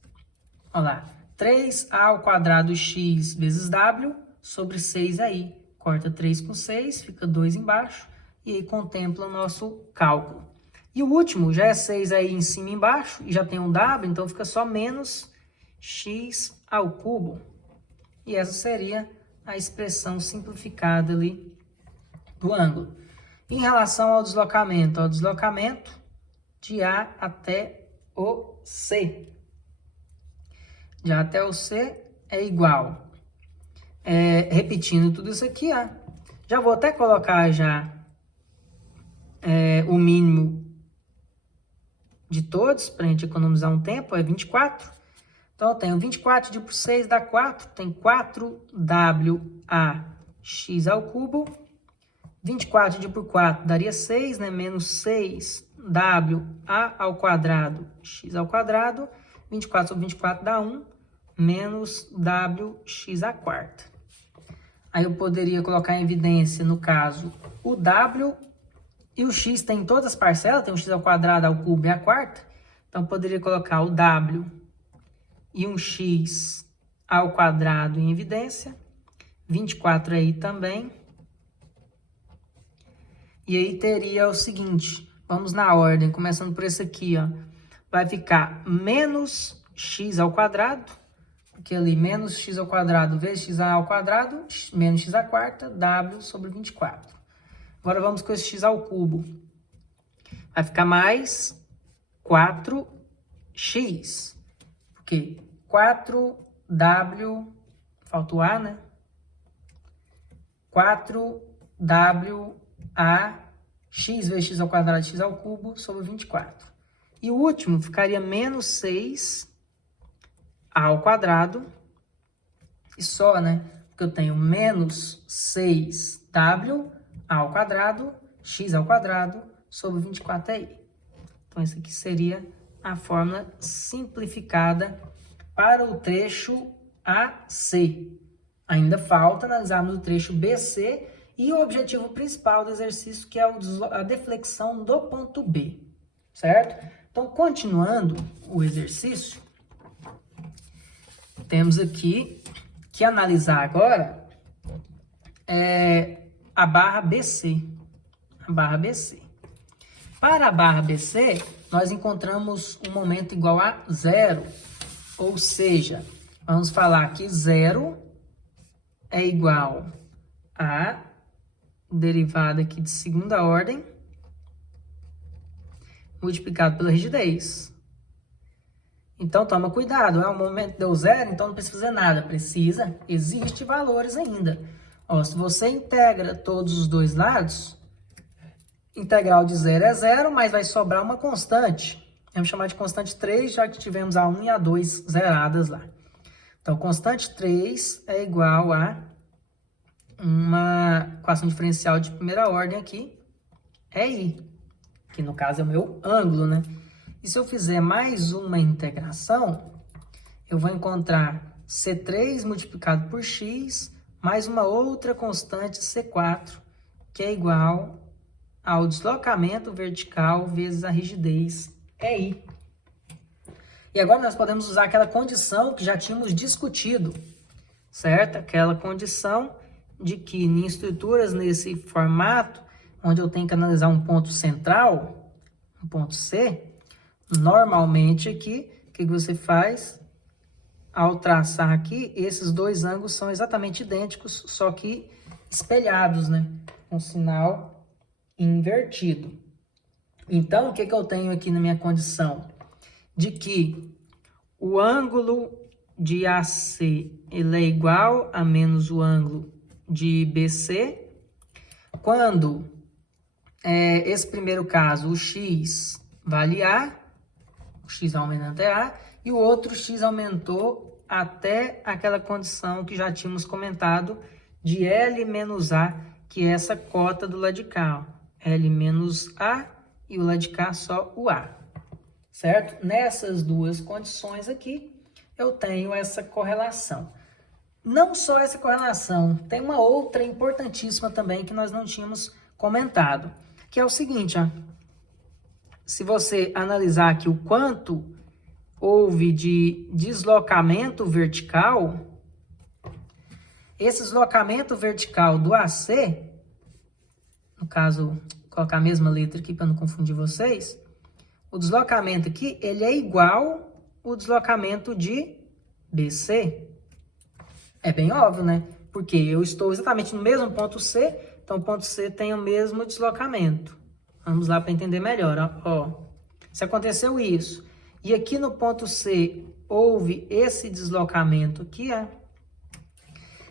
olha lá, 3A² vezes W sobre 6 aí. Corta 3 com 6, fica 2 embaixo, e aí contempla o nosso cálculo. E o último já é 6 aí em cima e embaixo, e já tem um W, então fica só menos X². E essa seria a expressão simplificada ali do ângulo. Em relação ao deslocamento de A até o C. De A até o C é igual. Repetindo tudo isso aqui, ó. Já vou até colocar já o mínimo de todos, para a gente economizar um tempo, é 24. Então, eu tenho 24 dividido por 6 dá 4, tem 4WAX². 24 dividido por 4 daria 6, né? Menos 6WA²x². 24 sobre 24 dá 1, menos WX². Aí eu poderia colocar em evidência, no caso, o W e o X tem todas as parcelas, tem um x² ao cubo e a quarta. Então, eu poderia colocar o W e um x² em evidência. 24 aí também. E aí teria o seguinte, vamos na ordem, começando por esse aqui, ó. Vai ficar menos x², porque ali menos x² vezes x² menos x², W sobre 24. Agora vamos com esse x². Vai ficar mais 4x. Porque 4W, falta o A, né? 4WAX vezes x² x² sobre 24. E o último ficaria menos 6A². E só, né? Porque eu tenho menos 6W A² x² sobre 24 aí. Então, essa aqui seria a fórmula simplificada para o trecho AC. Ainda falta analisarmos o trecho BC e o objetivo principal do exercício, que é a deflexão do ponto B, certo? Então, continuando o exercício, temos aqui que analisar agora a barra BC. Para a barra BC, nós encontramos um momento igual a 0. Ou seja, vamos falar que 0 é igual a derivada aqui de segunda ordem multiplicado pela rigidez. Então, toma cuidado. O momento deu 0, então não precisa fazer nada. Existe valores ainda. Ó, se você integra todos os dois lados, integral de 0 é 0, mas vai sobrar uma constante. Vamos chamar de constante 3, já que tivemos a 1 e a 2 zeradas lá. Então, constante 3 é igual a uma equação diferencial de primeira ordem aqui, é I, que no caso é o meu ângulo, né? E se eu fizer mais uma integração, eu vou encontrar C3 multiplicado por x, mais uma outra constante C4, que é igual ao deslocamento vertical vezes a rigidez, I. E agora nós podemos usar aquela condição que já tínhamos discutido, certo? Aquela condição de que em estruturas nesse formato, onde eu tenho que analisar um ponto central, um ponto C, normalmente aqui, o que você faz? Ao traçar aqui, esses dois ângulos são exatamente idênticos, só que espelhados, né? Com sinal invertido. Então, o que eu tenho aqui na minha condição? De que o ângulo de AC ele é igual a menos o ângulo de BC, quando esse primeiro caso, o x vale A, o x aumentando até A, e o outro x aumentou até aquela condição que já tínhamos comentado de L menos A, que é essa cota do lado de cá, ó. L menos A e o lado de cá só o A, certo? Nessas duas condições aqui, eu tenho essa correlação. Não só essa correlação, tem uma outra importantíssima também que nós não tínhamos comentado, que é o seguinte, ó. Se você analisar aqui o quanto houve de deslocamento vertical, esse deslocamento vertical do AC, no caso, vou colocar a mesma letra aqui para não confundir vocês, o deslocamento aqui, ele é igual ao deslocamento de BC. É bem óbvio, né? Porque eu estou exatamente no mesmo ponto C, então o ponto C tem o mesmo deslocamento. Vamos lá para entender melhor, ó. Se aconteceu isso, e aqui no ponto C houve esse deslocamento aqui, ó.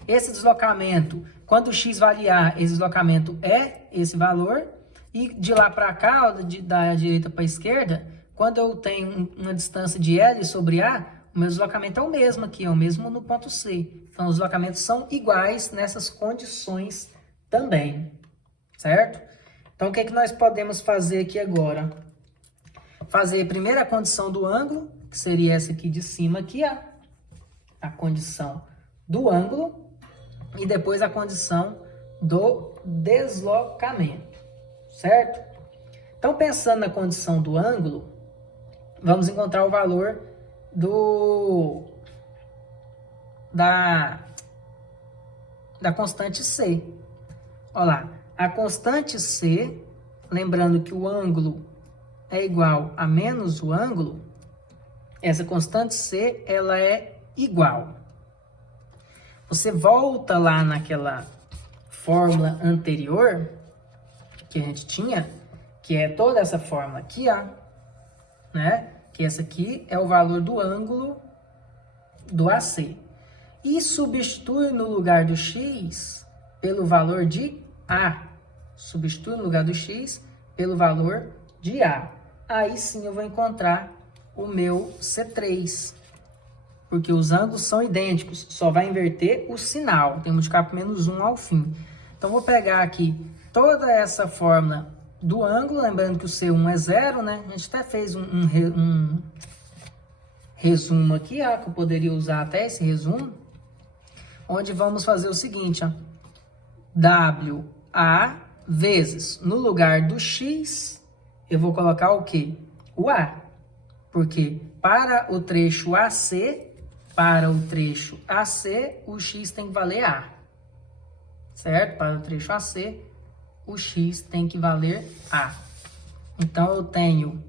Esse deslocamento, quando o x vale A, esse deslocamento é esse valor, e de lá para cá, da direita para a esquerda, quando eu tenho uma distância de L sobre A, o meu deslocamento é o mesmo aqui, é o mesmo no ponto C. Então, os deslocamentos são iguais nessas condições também, certo? Então, o que nós podemos fazer aqui agora? Fazer primeiro a condição do ângulo, que seria essa aqui de cima, aqui, ó, a condição do ângulo, e depois a condição do deslocamento, certo? Então, pensando na condição do ângulo, vamos encontrar o valor da constante C. Olha lá, a constante C, lembrando que o ângulo é igual a menos o ângulo, essa constante C, ela é igual. Você volta lá naquela fórmula anterior que a gente tinha, que é toda essa fórmula aqui, ó, né? Que essa aqui é o valor do ângulo do AC. E substitui no lugar do x pelo valor de A. Substitui no lugar do x pelo valor de A. Aí sim eu vou encontrar o meu C3. Porque os ângulos são idênticos, só vai inverter o sinal. Tem que multiplicar por menos 1 ao fim. Então, vou pegar aqui toda essa fórmula do ângulo, lembrando que o C1 é 0, né? A gente até fez um resumo aqui, ó, que eu poderia usar até esse resumo, onde vamos fazer o seguinte, ó. WA vezes, no lugar do x, eu vou colocar o quê? O A. Porque para o trecho AC, o x tem que valer A. Certo? Para o trecho AC, o x tem que valer A. Então, eu tenho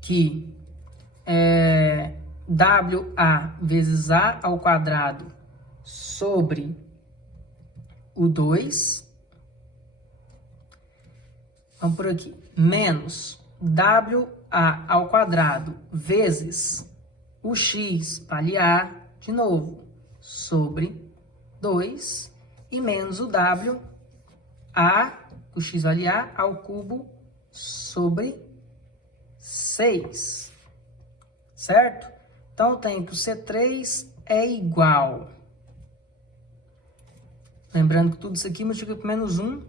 que WA vezes A ao quadrado sobre o 2. Vamos por aqui. Menos WA ao quadrado vezes o x vale A, de novo, sobre 2. E menos o W, o x vale A, ao cubo sobre 6. Certo? Então, eu tenho que o C3 é igual Lembrando que tudo isso aqui multiplica por menos 1,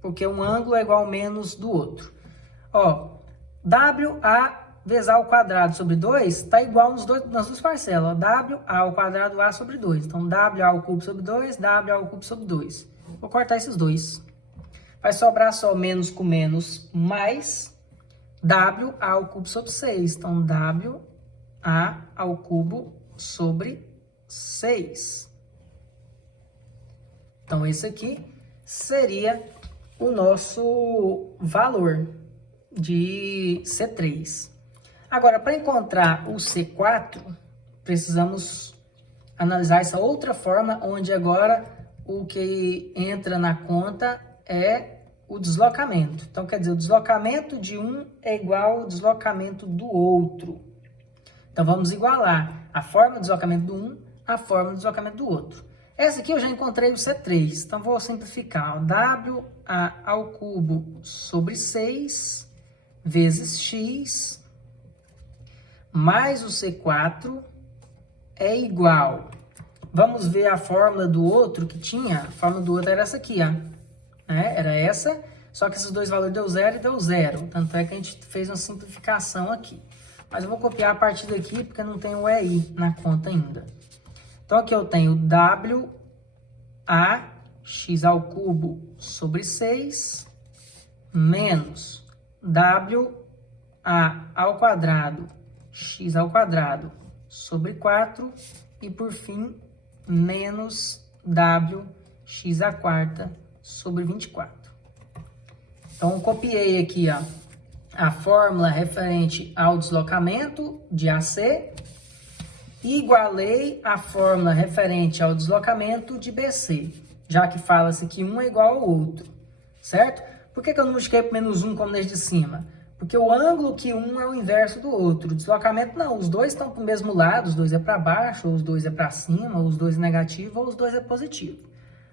porque um ângulo é igual a menos do outro. Ó, WA vezes A ao quadrado sobre 2 está igual nas duas parcelas. Ó, WA ao quadrado A sobre 2. Então, WA ao cubo sobre 2, WA ao cubo sobre 2. Vou cortar esses dois. Vai sobrar só menos com menos mais WA ao cubo sobre 6. Então, WA ao cubo sobre 6. Então, esse aqui seria o nosso valor de C3. Agora, para encontrar o C4, precisamos analisar essa outra forma, onde agora o que entra na conta é o deslocamento. Então, quer dizer, o deslocamento de um é igual ao deslocamento do outro. Então, vamos igualar a forma do deslocamento do um à forma do deslocamento do outro. Essa aqui eu já encontrei o C3, então vou simplificar. WA ao cubo sobre 6 vezes x mais o C4 é igual. Vamos ver a fórmula do outro que tinha. A fórmula do outro era essa aqui, ó. Era essa, só que esses dois valores deu 0 e deu 0. Tanto é que a gente fez uma simplificação aqui. Mas eu vou copiar a partir daqui, porque não tem o EI na conta ainda. Então, aqui eu tenho WA x ao cubo sobre 6 menos WA ao quadrado x ao quadrado sobre 4 e, por fim, menos wx à quarta sobre 24. Então, eu copiei aqui ó, a fórmula referente ao deslocamento de AC e igualei a fórmula referente ao deslocamento de BC, já que fala-se que um é igual ao outro, certo? Por que eu não multipliquei por menos 1 como desde cima? Porque o ângulo que um é o inverso do outro. O deslocamento não, os dois estão para o mesmo lado, os dois é para baixo, ou os dois é para cima, ou os dois é negativo, ou os dois é positivo.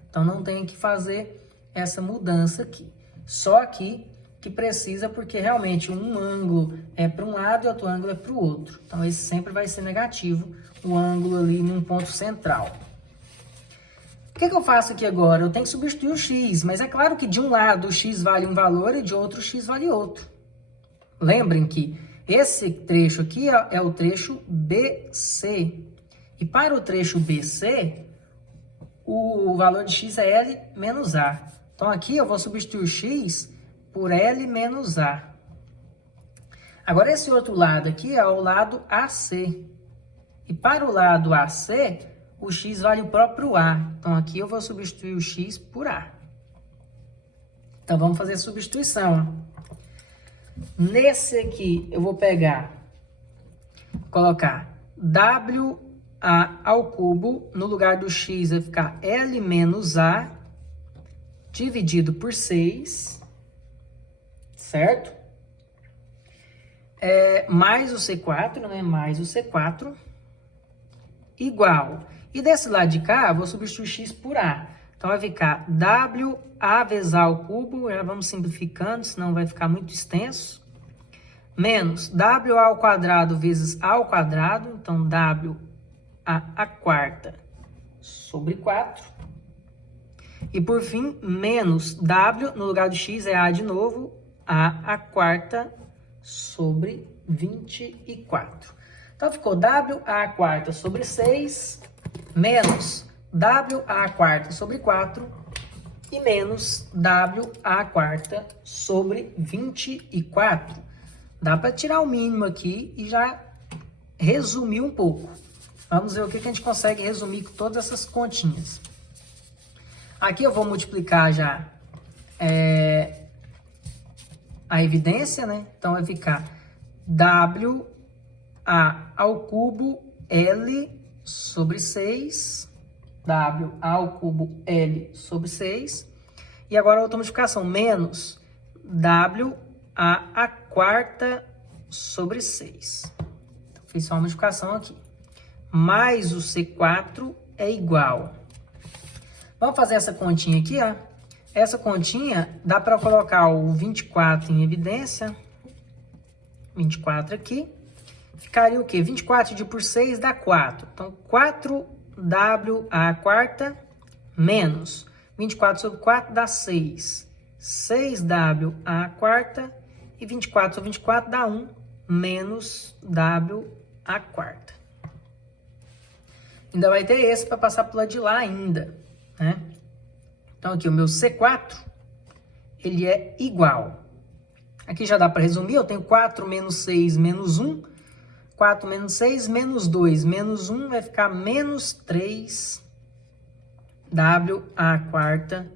Então não tem que fazer essa mudança aqui. Só aqui que precisa, porque realmente um ângulo é para um lado e outro ângulo é para o outro. Então esse sempre vai ser negativo, o ângulo ali em um ponto central. O que eu faço aqui agora? Eu tenho que substituir o x, mas é claro que de um lado o x vale um valor e de outro o x vale outro. Lembrem que esse trecho aqui é o trecho BC. E para o trecho BC, o valor de x é L menos A. Então, aqui eu vou substituir o x por L menos A. Agora, esse outro lado aqui é o lado AC. E para o lado AC, o x vale o próprio A. Então, aqui eu vou substituir o x por A. Então, vamos fazer a substituição. Nesse aqui, eu vou colocar WA ao cubo, no lugar do x vai ficar L menos A, dividido por 6, certo? Mais o C4, né? Mais o C4, igual. E desse lado de cá, eu vou substituir x por A. Então, vai ficar WA vezes A ao cubo, já vamos simplificando, senão vai ficar muito extenso. Menos WA ao quadrado vezes A ao quadrado, então WA à quarta sobre 4. E por fim, menos W, no lugar do x é A de novo, A à quarta sobre 24. Então, ficou WA à quarta sobre 6, menos WA à quarta sobre 4 e menos WA à quarta sobre 24. Dá para tirar o mínimo aqui e já resumir um pouco. Vamos ver o que a gente consegue resumir com todas essas continhas. Aqui eu vou multiplicar já a evidência, né? Então, vai ficar WA ao cubo L sobre 6. WA ao cubo L sobre 6. E agora a outra multiplicação, menos WA à quarta sobre 6. Então, fiz só uma multiplicação aqui. Mais o C4 é igual. Vamos fazer essa continha aqui, ó. Essa continha dá para colocar o 24 em evidência. 24 aqui. Ficaria o quê? 24 dividido por 6 dá 4. Então, 4W à quarta menos 24 sobre 4 dá 6. 6w a quarta. E 24 sobre 24 dá 1 menos w a quarta. Ainda vai ter esse para passar para o lado de lá ainda, né? Então aqui o meu C4, ele é igual. Aqui já dá para resumir, eu tenho 4 menos 6 menos 1. 4 menos 6 menos 2 menos 1 vai ficar menos 3w a quarta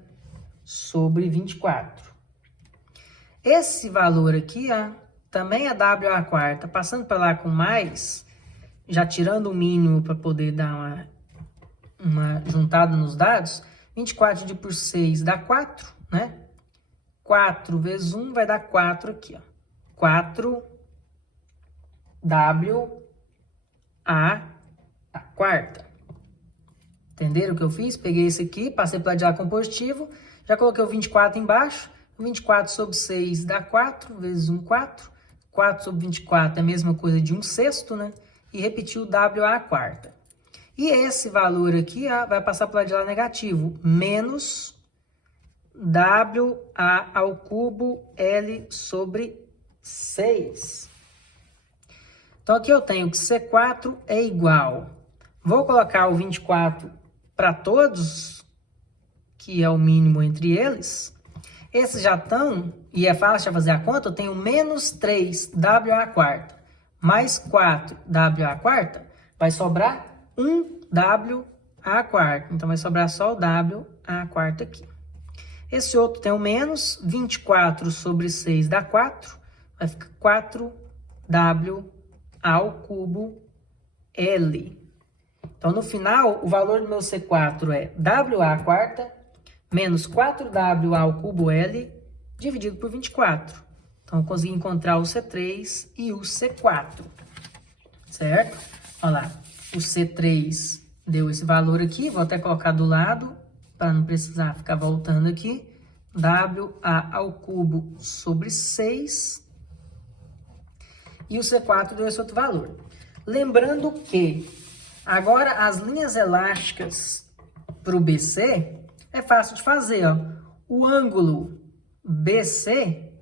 sobre 24. Esse valor aqui, ó, também é w a quarta. Passando para lá com mais, já tirando o mínimo para poder dar uma juntada nos dados, 24 dividido por 6 dá 4, né? 4 vezes 1 vai dar 4 aqui, ó. 4w a quarta. Entenderam o que eu fiz? Peguei esse aqui, passei para o lado de lá com positivo, já coloquei o 24 embaixo. 24 sobre 6 dá 4, vezes 1, 4. 4 sobre 24 é a mesma coisa de 1/6, né? E repetiu o w a quarta. E esse valor aqui, ó, vai passar para o lado de lá negativo, menos w a ao cubo L sobre 6. Então, aqui eu tenho que C4 é igual. Vou colocar o 24 para todos, que é o mínimo entre eles. Esses já estão, e é fácil de fazer a conta, eu tenho menos 3w a quarta, mais 4w a quarta, vai sobrar 1w a quarta. Então, vai sobrar só o w a quarta aqui. Esse outro tem o menos, 24 sobre 6 dá 4, vai ficar 4w ao cubo L. Então, no final, o valor do meu C4 é w a quarta menos 4w ao cubo L dividido por 24. Então, eu consegui encontrar o C3 e o C4, certo? Olha lá, o C3 deu esse valor aqui, vou até colocar do lado, para não precisar ficar voltando aqui. W a ao cubo sobre 6. E o C4 deu esse outro valor. Lembrando que agora as linhas elásticas para o BC é fácil de fazer, ó. O ângulo BC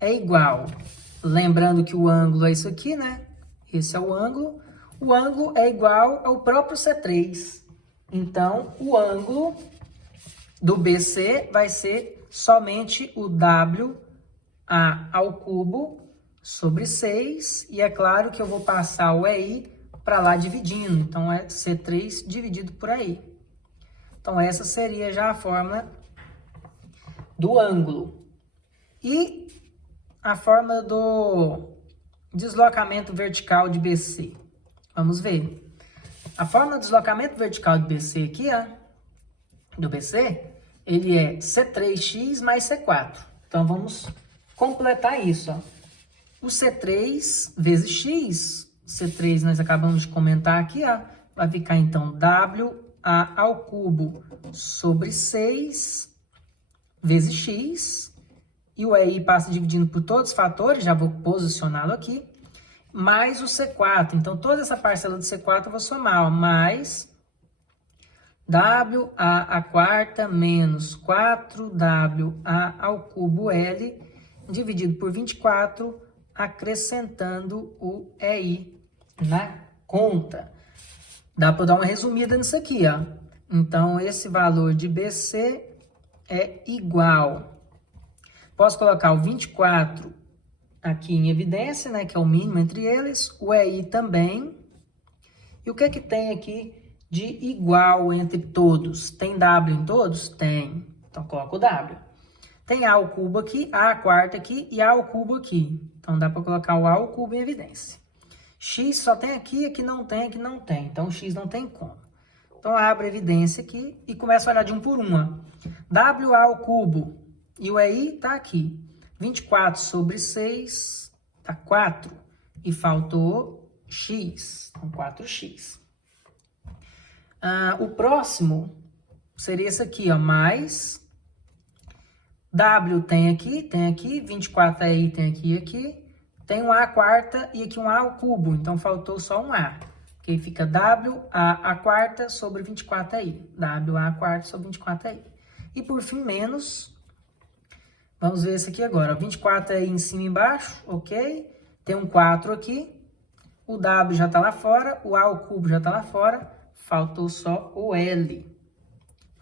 é igual. Lembrando que o ângulo é isso aqui, né? Esse é o ângulo. O ângulo é igual ao próprio C3. Então, o ângulo do BC vai ser somente o W a ao cubo sobre 6. E é claro que eu vou passar o EI para lá dividindo. Então, é C3 dividido por EI. Então, essa seria já a fórmula do ângulo. E a fórmula do deslocamento vertical de BC. Vamos ver. A fórmula do deslocamento vertical de BC aqui, ó, do BC, ele é C3x mais C4. Então, vamos completar isso, ó. O C3 vezes x, C3 nós acabamos de comentar aqui, ó, vai ficar, então, W a ao cubo sobre 6 vezes x, e o EI passa dividindo por todos os fatores, já vou posicioná-lo aqui, mais o C4. Então, toda essa parcela do C4 eu vou somar, ó, mais W a quarta menos 4W a ao cubo L, dividido por 24, acrescentando o EI na conta. Dá para dar uma resumida nisso aqui, ó. Então, esse valor de BC é igual. Posso colocar o 24 aqui em evidência, né, que é o mínimo entre eles, o EI também. E o que é que tem aqui de igual entre todos? Tem W em todos? Tem. Então, coloco o W. Tem A ao cubo aqui, A quarta aqui e A ao cubo aqui. Então, dá para colocar o A ao cubo em evidência. X só tem aqui, aqui não tem, aqui não tem. Então, X não tem como. Então, abro a evidência aqui e começo a olhar de um por um. Ó. WA ao cubo e o EI está aqui. 24 sobre 6 dá 4. E faltou X. Então, 4X. O próximo seria esse aqui, ó, mais W tem aqui, 24 aí tem aqui e aqui. Tem um A quarta e aqui um A ao cubo, então faltou só um A. Que aí fica WA quarta sobre 24i. WA quarta sobre 24i. E por fim, menos. Vamos ver esse aqui agora. 24i em cima e embaixo, ok? Tem um 4 aqui. O W já está lá fora. O A ao cubo já está lá fora. Faltou só o L.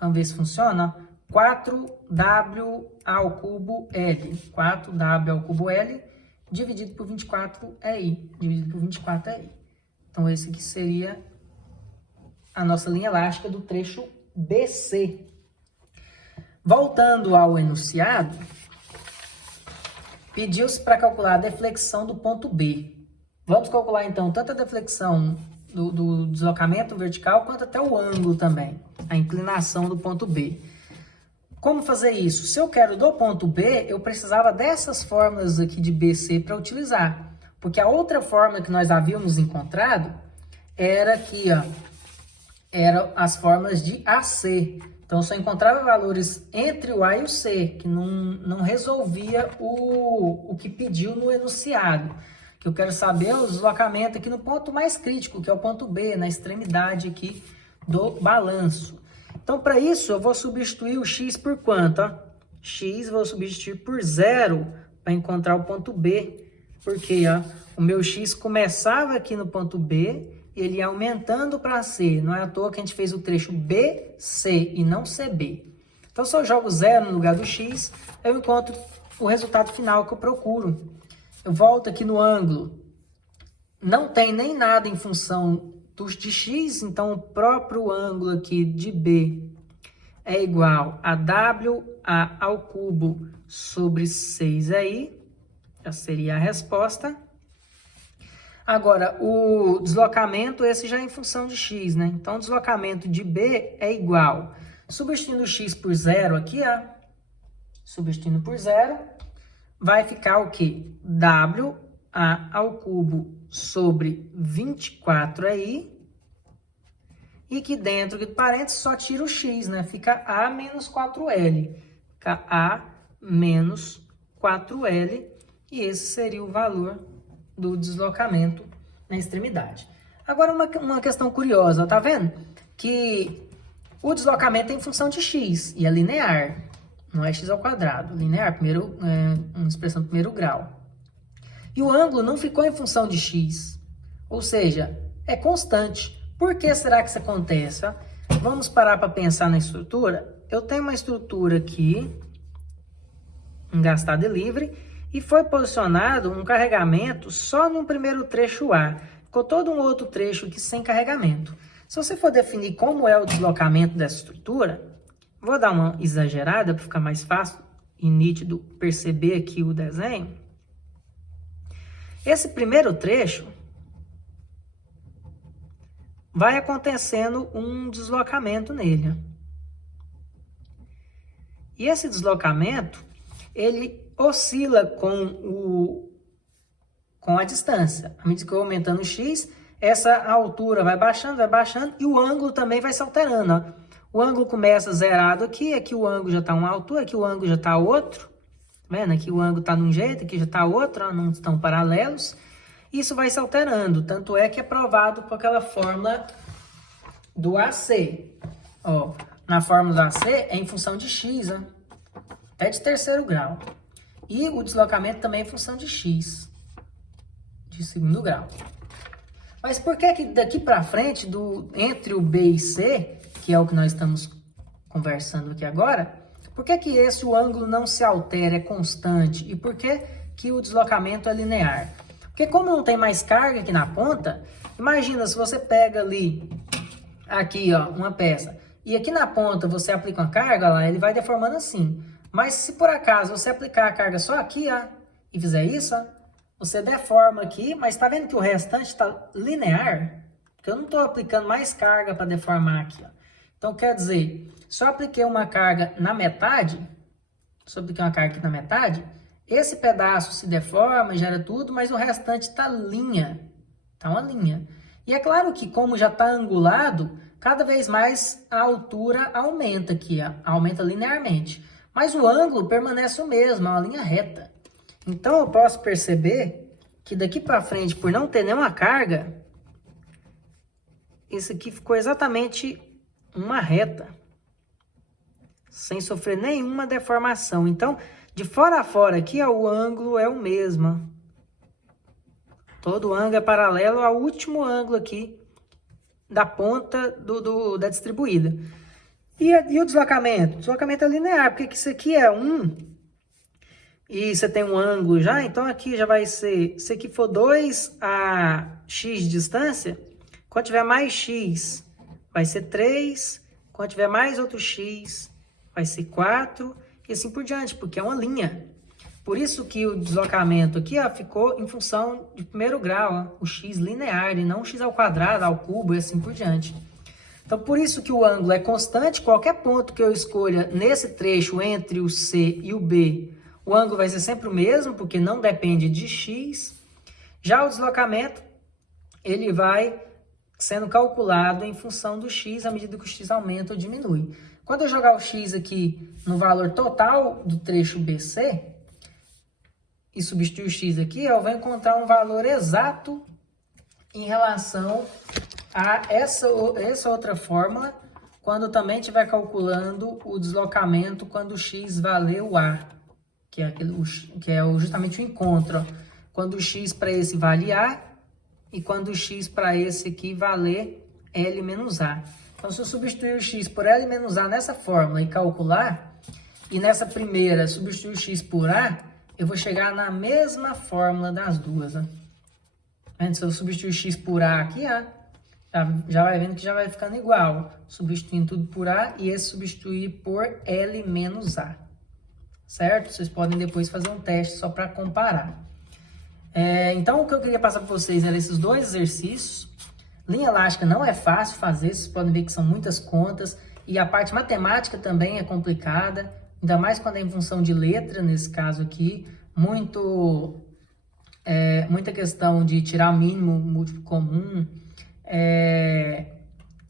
Vamos ver se funciona. 4W ao cubo L. 4W ao cubo L dividido por 24i. Dividido por 24i. Então, esse aqui seria a nossa linha elástica do trecho BC. Voltando ao enunciado, pediu-se para calcular a deflexão do ponto B. Vamos calcular, então, tanto a deflexão do deslocamento vertical, quanto até o ângulo também, a inclinação do ponto B. Como fazer isso? Se eu quero do ponto B, eu precisava dessas fórmulas aqui de BC para utilizar. Porque a outra fórmula que nós havíamos encontrado era aqui, ó. Eram as fórmulas de AC. Então, só encontrava valores entre o A e o C, que não resolvia o que pediu no enunciado. Que eu quero saber o deslocamento aqui no ponto mais crítico, que é o ponto B, na extremidade aqui do balanço. Então, para isso, eu vou substituir o x por quanto? Ó? X vou substituir por 0 para encontrar o ponto B. Porque ó, o meu x começava aqui no ponto B, e ele ia aumentando para C. Não é à toa que a gente fez o trecho BC e não CB. Então, se eu jogo 0 no lugar do x, eu encontro o resultado final que eu procuro. Eu volto aqui no ângulo. Não tem nem nada em função de x, então o próprio ângulo aqui de B é igual a WA ao cubo sobre 6i. Já seria a resposta. Agora, o deslocamento, esse já é em função de x, né? Então, o deslocamento de B é igual. Substituindo o x por 0 aqui, ó. Substituindo por 0, vai ficar o quê? WA ao cubo sobre 24i. E que dentro do parênteses só tira o x, né? Fica A menos 4L. Fica A menos 4L. E esse seria o valor do deslocamento na extremidade. Agora, uma questão curiosa, tá vendo? Que o deslocamento é em função de x e é linear, não é x ao quadrado, linear, uma expressão de primeiro grau. E o ângulo não ficou em função de x, ou seja, é constante. Por que será que isso acontece? Ó? Vamos parar para pensar na estrutura. Eu tenho uma estrutura aqui, engastada e livre, e foi posicionado um carregamento só no primeiro trecho A. Ficou todo um outro trecho aqui sem carregamento. Se você for definir como é o deslocamento dessa estrutura, vou dar uma exagerada para ficar mais fácil e nítido perceber aqui o desenho. Esse primeiro trecho vai acontecendo um deslocamento nele. E esse deslocamento, ele oscila com a distância. À medida que eu vou aumentando o x, essa altura vai baixando, e o ângulo também vai se alterando. Ó. O ângulo começa zerado aqui o ângulo já está uma altura, aqui o ângulo já está outro. Tá vendo? Aqui o ângulo está de um jeito, aqui já está outro, ó, não estão paralelos. Isso vai se alterando, tanto é que é provado por aquela fórmula do AC. Ó, na fórmula do AC é em função de x, ó, até de terceiro grau. E o deslocamento também é em função de x, de segundo grau. Mas por que daqui para frente, entre o B e C, que é o que nós estamos conversando aqui agora, por que o ângulo não se altera, é constante? E por que o deslocamento é linear? Porque como não tem mais carga aqui na ponta, imagina se você pega ali, aqui ó, uma peça, e aqui na ponta você aplica uma carga lá, ele vai deformando assim. Mas se por acaso você aplicar a carga só aqui, ó, e fizer isso, ó, você deforma aqui, mas tá vendo que o restante está linear? Porque eu não estou aplicando mais carga para deformar aqui, ó. Então, quer dizer, se eu apliquei uma carga na metade, esse pedaço se deforma, gera tudo, mas o restante está linha. Tá uma linha. E é claro que como já está angulado, cada vez mais a altura aumenta aqui, ó, aumenta linearmente. Mas o ângulo permanece o mesmo, é uma linha reta. Então, eu posso perceber que daqui para frente, por não ter nenhuma carga, esse aqui ficou exatamente uma reta, sem sofrer nenhuma deformação. Então, de fora a fora aqui, ó, o ângulo é o mesmo. Todo ângulo é paralelo ao último ângulo aqui da ponta da distribuída. E o deslocamento? O deslocamento é linear, porque isso aqui é 1, e você tem um ângulo já, então aqui já vai ser, se aqui for 2 a x de distância, quando tiver mais x, vai ser 3, quando tiver mais outro x, vai ser 4, e assim por diante, porque é uma linha. Por isso que o deslocamento aqui, ó, ficou em função de primeiro grau, ó, o x linear, e não o x ao quadrado, ao cubo, e assim por diante. Então, por isso que o ângulo é constante, qualquer ponto que eu escolha nesse trecho entre o C e o B, o ângulo vai ser sempre o mesmo, porque não depende de x. Já o deslocamento, ele vai sendo calculado em função do x, à medida que o x aumenta ou diminui. Quando eu jogar o x aqui no valor total do trecho BC, e substituir o x aqui, eu vou encontrar um valor exato em relação a essa outra fórmula, quando também estiver calculando o deslocamento quando o x valer o a, que é justamente o encontro, ó. Quando o x para esse vale a, e quando o x para esse aqui valer L menos a. Então, se eu substituir o x por L menos a nessa fórmula e calcular, e nessa primeira substituir o x por a, eu vou chegar na mesma fórmula das duas. Ó. Se eu substituir x por a aqui, já vai vendo que já vai ficando igual. Substituindo tudo por a e esse substituir por L menos a. Certo? Vocês podem depois fazer um teste só para comparar. Então, o que eu queria passar para vocês eram esses dois exercícios. Linha elástica não é fácil fazer, vocês podem ver que são muitas contas. E a parte matemática também é complicada. Ainda mais quando é em função de letra, nesse caso aqui. Muita questão de tirar mínimo, múltiplo comum,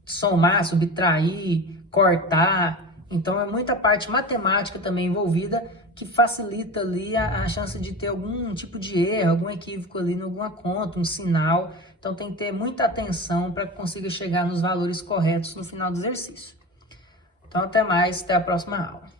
somar, subtrair, cortar. Então, é muita parte matemática também envolvida que facilita ali a chance de ter algum tipo de erro, algum equívoco ali em alguma conta, um sinal. Então, tem que ter muita atenção para que consiga chegar nos valores corretos no final do exercício. Então, até mais, até a próxima aula.